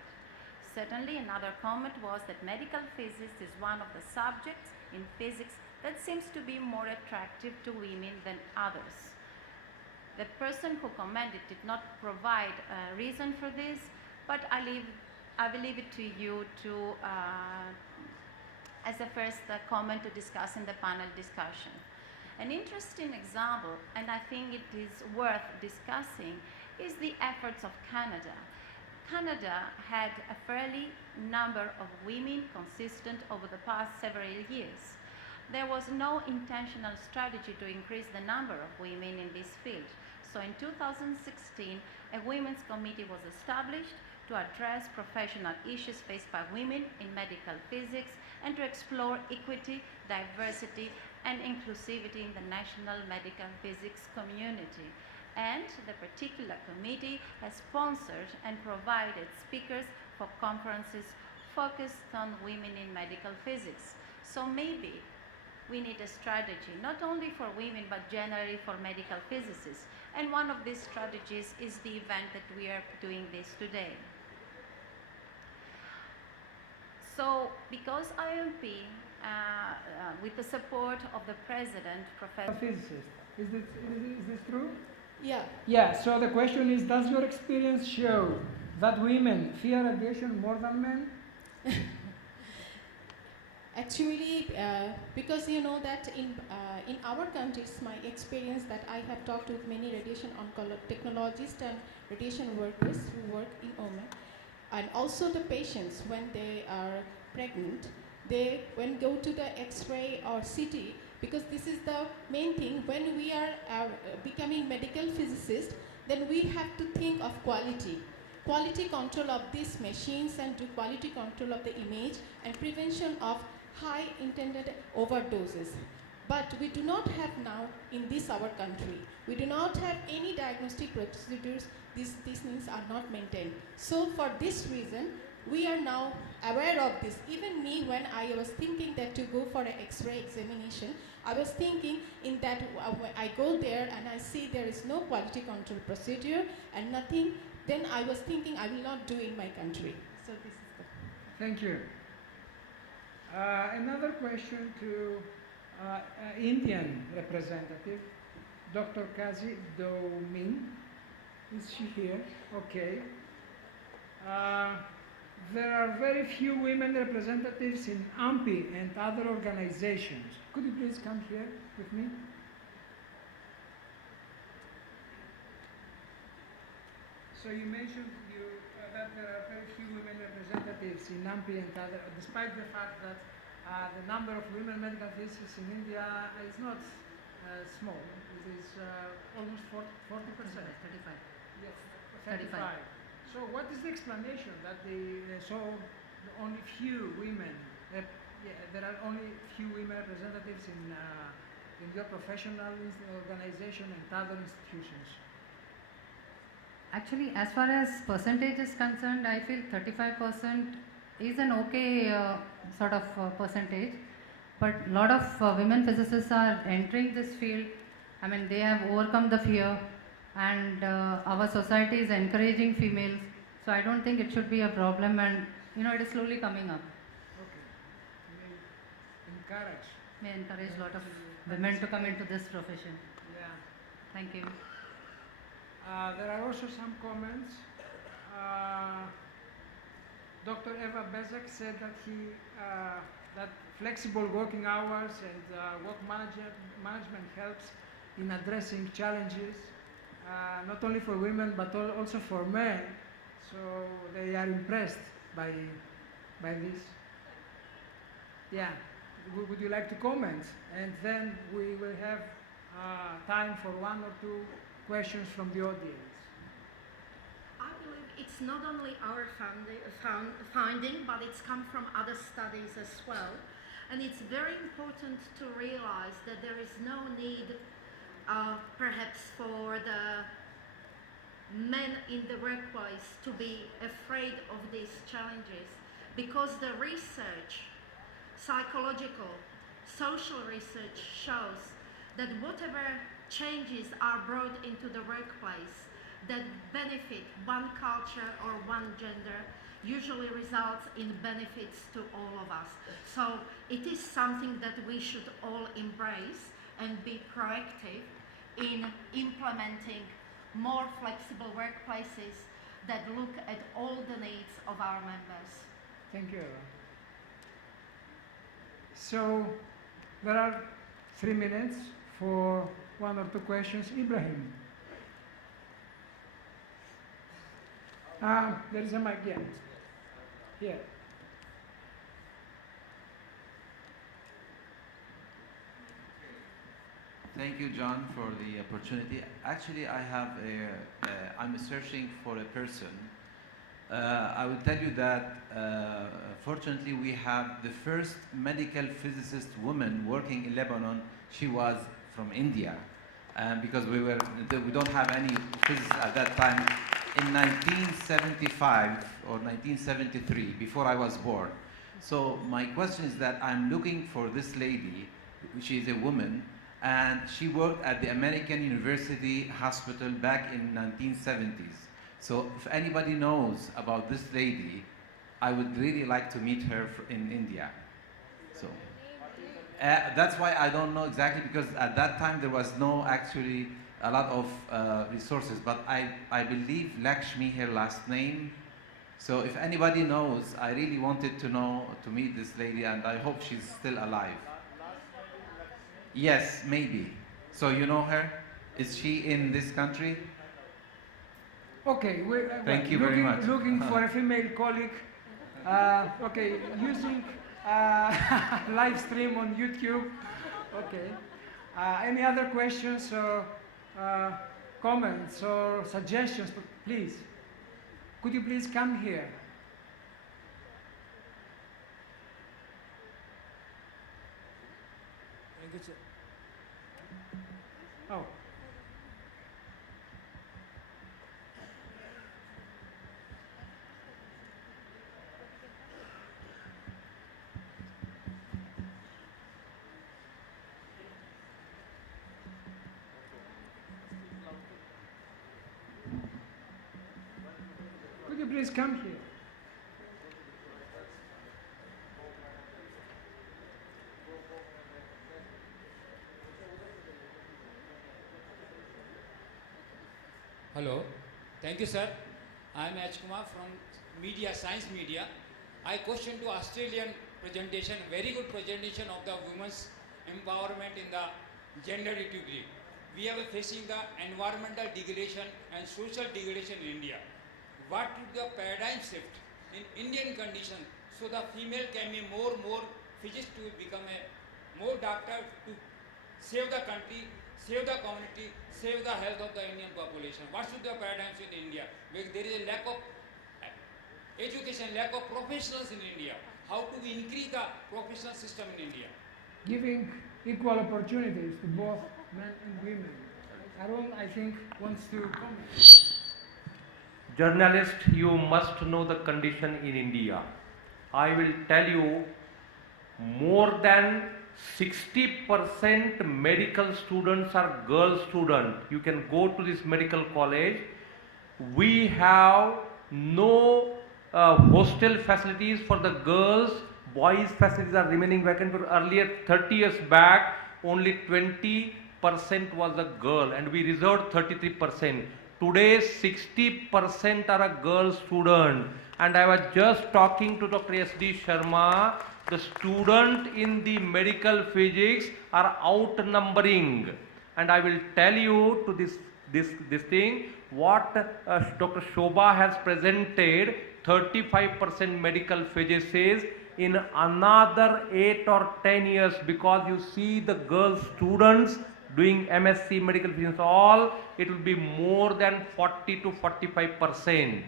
Certainly, another comment was that medical physics is one of the subjects in physics that seems to be more attractive to women than others. The person who commented did not provide a reason for this, but I will leave it to you to, as a first comment to discuss in the panel discussion. An interesting example, and I think it is worth discussing, is the efforts of Canada. Canada had a fairly number of women consistent over the past several years. There was no intentional strategy to increase the number of women in this field. So in 2016, a women's committee was established to address professional issues faced by women in medical physics and to explore equity, diversity, and inclusivity in the national medical physics community. And the particular committee has sponsored and provided speakers for conferences focused on women in medical physics. So maybe we need a strategy, not only for women, but generally for medical physicists. And one of these strategies is the event that we are doing this today. So, because IMP, with the support of the president, Professor... Physicist. Is this true? Yeah. Yeah, so the question is, does your experience show that women fear radiation more than men? Actually, because you know that in our countries, my experience that I have talked with many radiation technologists and radiation workers who work in Oman, and also the patients when they are pregnant, they when go to the X-ray or CT, because this is the main thing. When we are becoming medical physicists, then we have to think of quality control of these machines, and do quality control of the image and prevention of high intended overdoses. But we do not have now in this our country. We do not have any diagnostic procedures. These things are not maintained. So for this reason, we are now aware of this. Even me, when I was thinking that to go for an X-ray examination, I was thinking in that when I go there and I see there is no quality control procedure and nothing, then I was thinking I will not do in my country. So this is the... Thank you. Another question to Indian representative, Dr. Kazi Do-Min. Is she here? Okay. There are very few women representatives in IDmp and other organizations. Could you please come here with me? So you mentioned that there are very few women representatives in IDmp and other, despite the fact that the number of women medical physicists in India is not small. It is almost 40%. 35. Yes, 35. 35. So what is the explanation that only few women, there are only few women representatives in your professional organization and other institutions? Actually, as far as percentage is concerned, I feel 35% is an okay sort of percentage. But a lot of women physicists are entering this field. I mean, they have overcome the fear, and our society is encouraging females. So I don't think it should be a problem, and it is slowly coming up. Okay. Encourage. May encourage a lot of women to come into this profession. Yeah. Thank you. There are also some comments. Dr. Eva Bezek said that that flexible working hours and work management helps in addressing challenges, not only for women but also for men. So they are impressed by this. Yeah. Would you like to comment? And then we will have time for one or two questions from the audience. I believe it's not only our finding, but it's come from other studies as well. And it's very important to realize that there is no need, perhaps, for the men in the workplace to be afraid of these challenges, because the research, psychological, social research, shows that whatever changes are brought into the workplace that benefit one culture or one gender usually results in benefits to all of us. So it is something that we should all embrace and be proactive in implementing more flexible workplaces that look at all the needs of our members. Thank you, Eva. So there are 3 minutes for one or two questions. Ibrahim. There is a mic, yeah. Here. Thank you, John, for the opportunity. Actually, I'm searching for a person. I will tell you that, fortunately, we have the first medical physicist woman working in Lebanon. She was from India, because we don't have any physicists at that time. In 1975 or 1973, before I was born. So my question is that I'm looking for this lady, she is a woman, and she worked at the American University Hospital back in 1970s. So if anybody knows about this lady, I would really like to meet her in India. So that's why I don't know exactly, because at that time there was no actually a lot of resources, but I believe Lakshmi, her last name. So if anybody knows, I really wanted to meet this lady, and I hope she's still alive. Yes, maybe. So you know her? Is she in this country? Okay, Thank you very much. Looking for a female colleague. Okay, using live stream on YouTube. Okay. Any other questions or comments or suggestions? Please. Could you please come here? Oh. Could you please come here? Hello, thank you, sir. I am H. Kumar from Media, Science Media. I question to Australian presentation, very good presentation of the women's empowerment in the gender equity. We are facing the environmental degradation and social degradation in India. What would the paradigm shift in Indian condition so the female can be more physicists to become a more doctor to save the country, save the community, save the health of the Indian population. What should the paradigm shift in India? Because there is a lack of education, lack of professionals in India. How to increase the professional system in India? Giving equal opportunities to both men and women. Arun, I think, wants to comment. Journalist, you must know the condition in India. I will tell you, more than 60% medical students are girl students. You can go to this medical college. We have no hostel facilities for the girls. Boys facilities are remaining vacant. But earlier, 30 years back, only 20% was a girl, and we reserved 33%. Today, 60% are a girl student. And I was just talking to Dr. S.D. Sharma. The students in the medical physics are outnumbering. And I will tell you to this thing, what Dr. Shobha has presented, 35% medical physicists in another 8 or 10 years, because you see the girl students doing MSc medical physics all, it will be more than 40 to 45%.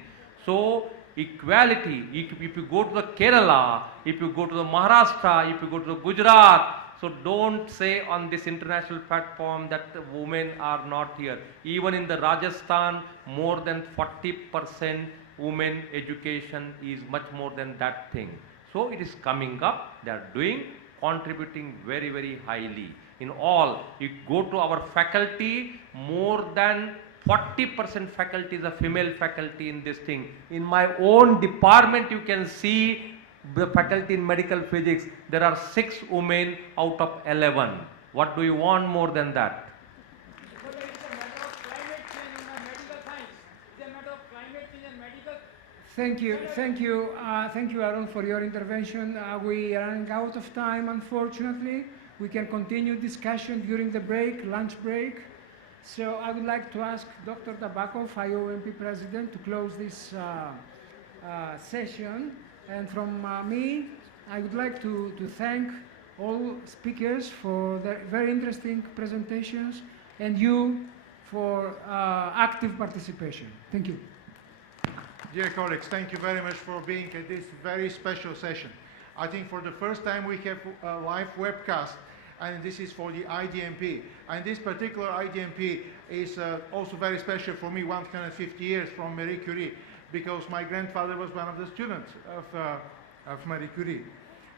So equality, if you go to the Kerala, if you go to the Maharashtra, if you go to the Gujarat, so don't say on this international platform that the women are not here. Even in the Rajasthan, more than 40% women education is much more than that thing. So it is coming up, they are doing, contributing very, very highly. In all, you go to our faculty, more than 40% faculty is a female faculty in this thing. In my own department, you can see the faculty in medical physics, there are 6 women out of 11. What do you want more than that? Thank you, Arun, for your intervention. We are running out of time, unfortunately. We can continue discussion during the break, lunch break. So I would like to ask Dr. Tabakov, IOMP President, to close this session. And from me, I would like to thank all speakers for their very interesting presentations and you for active participation. Thank you. Dear colleagues, thank you very much for being at this very special session. I think for the first time we have a live webcast, and this is for the Idmp. And this particular Idmp is also very special for me, 150 years from Marie Curie, because my grandfather was one of the students of Marie Curie.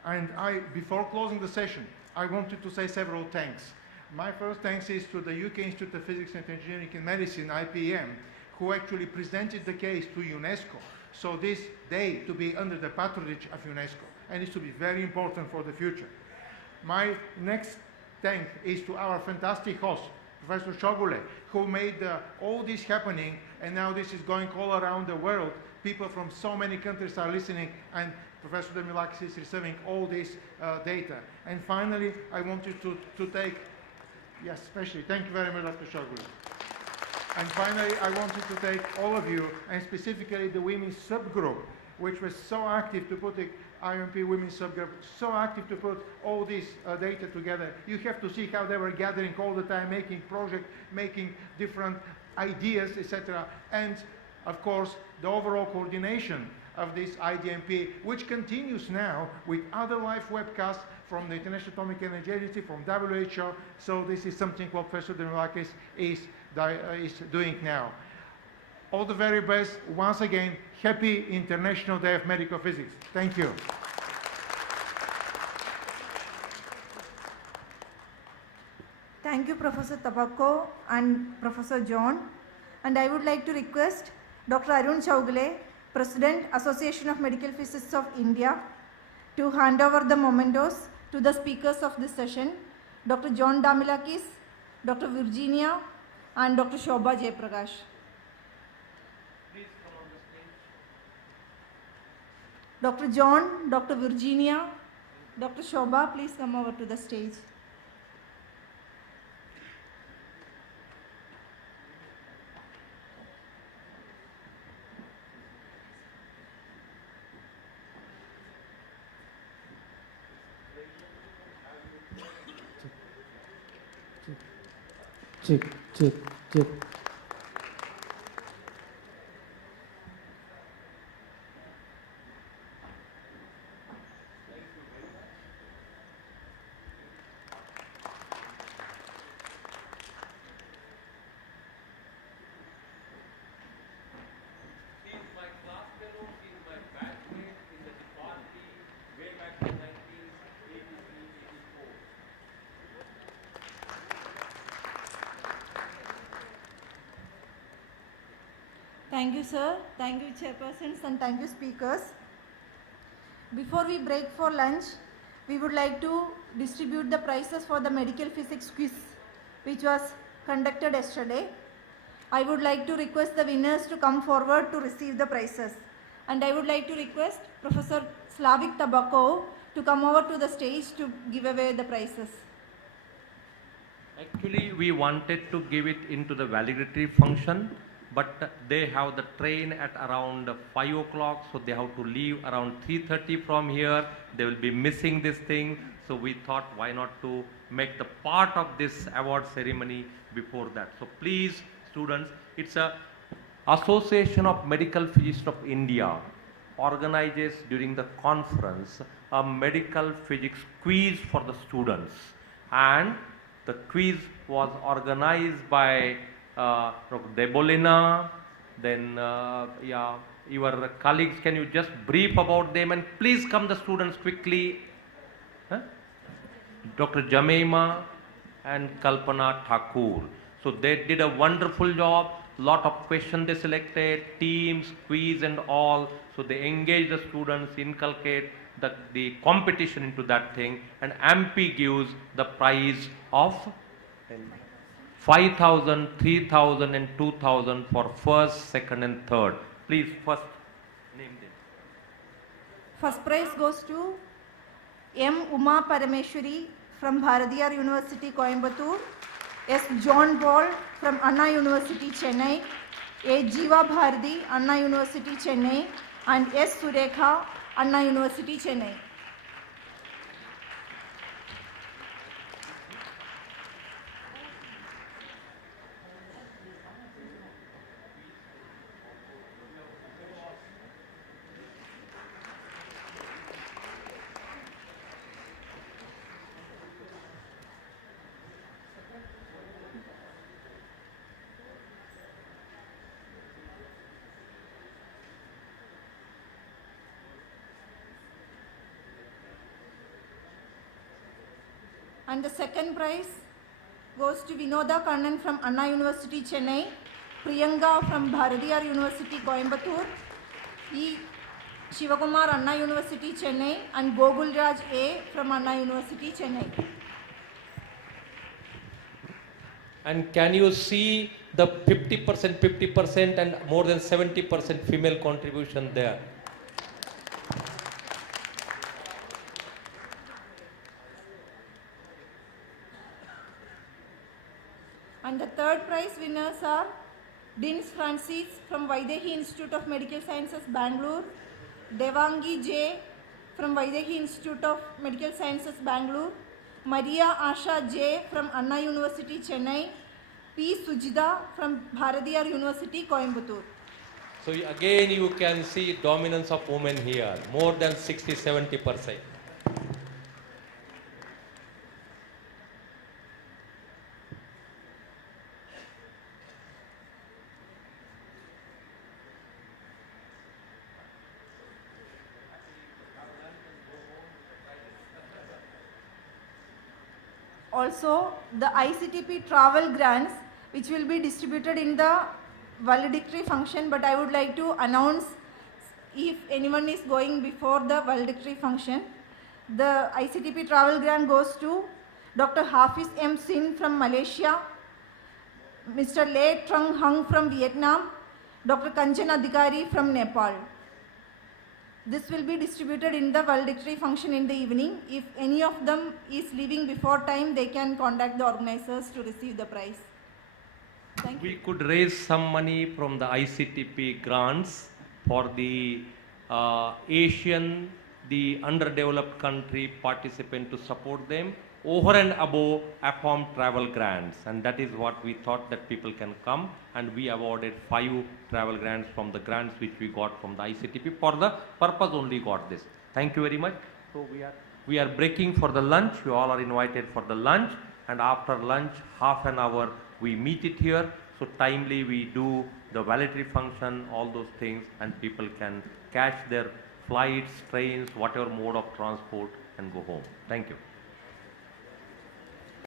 And before closing the session, I wanted to say several thanks. My first thanks is to the UK Institute of Physics and Engineering and Medicine, IPM, who actually presented the case to UNESCO. So this day to be under the patronage of UNESCO, and it's to be very important for the future. My next thank is to our fantastic host, Professor Shogule, who made all this happening, and now this is going all around the world. People from so many countries are listening, and Professor Demilakis is receiving all this data. And finally, I wanted to take, yes, especially, thank you very much, Dr. Shogule. And finally, I wanted to thank all of you, and specifically the women's subgroup, which was so active to put the IMP women's subgroup, so active to put all this data together. You have to see how they were gathering all the time, making projects, making different ideas, etc. And of course, the overall coordination of this IDMP, which continues now with other live webcasts from the International Atomic Energy Agency, from WHO. So this is something what Professor Demirakis is doing now. All the very best. Once again, happy International Day of Medical Physics. Thank you. Thank you, Professor Tabakko and Professor John. And I would like to request Dr. Arun Chaugale, President, Association of Medical Physicists of India, to hand over the mementos to the speakers of this session, Dr. John Damilakis, Dr. Virginia, and Dr. Shobha Jayaprakash. Dr. John, Dr. Virginia, Dr. Shobha, please come over to the stage. Check. Thank you, sir. Thank you, chairpersons, and thank you, speakers. Before we break for lunch, we would like to distribute the prizes for the medical physics quiz, which was conducted yesterday. I would like to request the winners to come forward to receive the prizes. And I would like to request Professor Slavik Tabakov to come over to the stage to give away the prizes. Actually, we wanted to give it into the valedictory function, but they have the train at around 5 o'clock, so they have to leave around 3:30 from here. They will be missing this thing, so we thought why not to make the part of this award ceremony before that. So please, students, it's a Association of Medical Physicists of India organizes during the conference a medical physics quiz for the students, and the quiz was organized by Dr. Debolina, then your colleagues. Can you just brief about them, and please come the students quickly. Dr. Jameima and Kalpana Thakur. So they did a wonderful job. Lot of questions they selected, teams, quiz and all. So they engage the students, inculcate the competition into that thing, and MP gives the prize of 5,000, 3,000 and 2,000 for first, second and third. Please first name them. First prize goes to M. Uma Parameshwari from Bharatiyar University, Coimbatore, S. John Paul from Anna University, Chennai, A. Jiva Bharati, Anna University, Chennai, and S. Surekha, Anna University, Chennai. And the second prize goes to Vinoda Kannan from Anna University, Chennai, Priyanka from Bharatiyar University, Coimbatore, E. Shivakumar, Anna University, Chennai, and Gogulraj A. from Anna University, Chennai. And can you see the 50% and more than 70% female contribution there? And the third prize winners are Dins Francis from Vaidehi Institute of Medical Sciences, Bangalore, Devangi J. from Vaidehi Institute of Medical Sciences, Bangalore, Maria Asha J. from Anna University, Chennai, P. Sujida from Bharatiyar University, Coimbatore. So again you can see dominance of women here, more than 60-70%. also the ICTP travel grants, which will be distributed in the valedictory function, but I would like to announce if anyone is going before the valedictory function. The ICTP travel grant goes to Dr. Hafiz M. Sin from Malaysia, Mr. Le Trung Hung from Vietnam, Dr. Kanchan Adhikari from Nepal. This will be distributed in the valedictory function in the evening. If any of them is leaving before time, they can contact the organizers to receive the prize. Thank you. We could raise some money from the ICTP grants for the Asian, the underdeveloped country participant to support them over and above AFOM travel grants, and that is what we thought that people can come, and we awarded 5 travel grants from the grants which we got from the ICTP for the purpose only got this. Thank you very much. So we are breaking for the lunch. You all are invited for the lunch, and after lunch half an hour we meet it here. So timely we do the valedictory function, all those things, and people can catch their flights, trains, whatever mode of transport and go home. Thank you.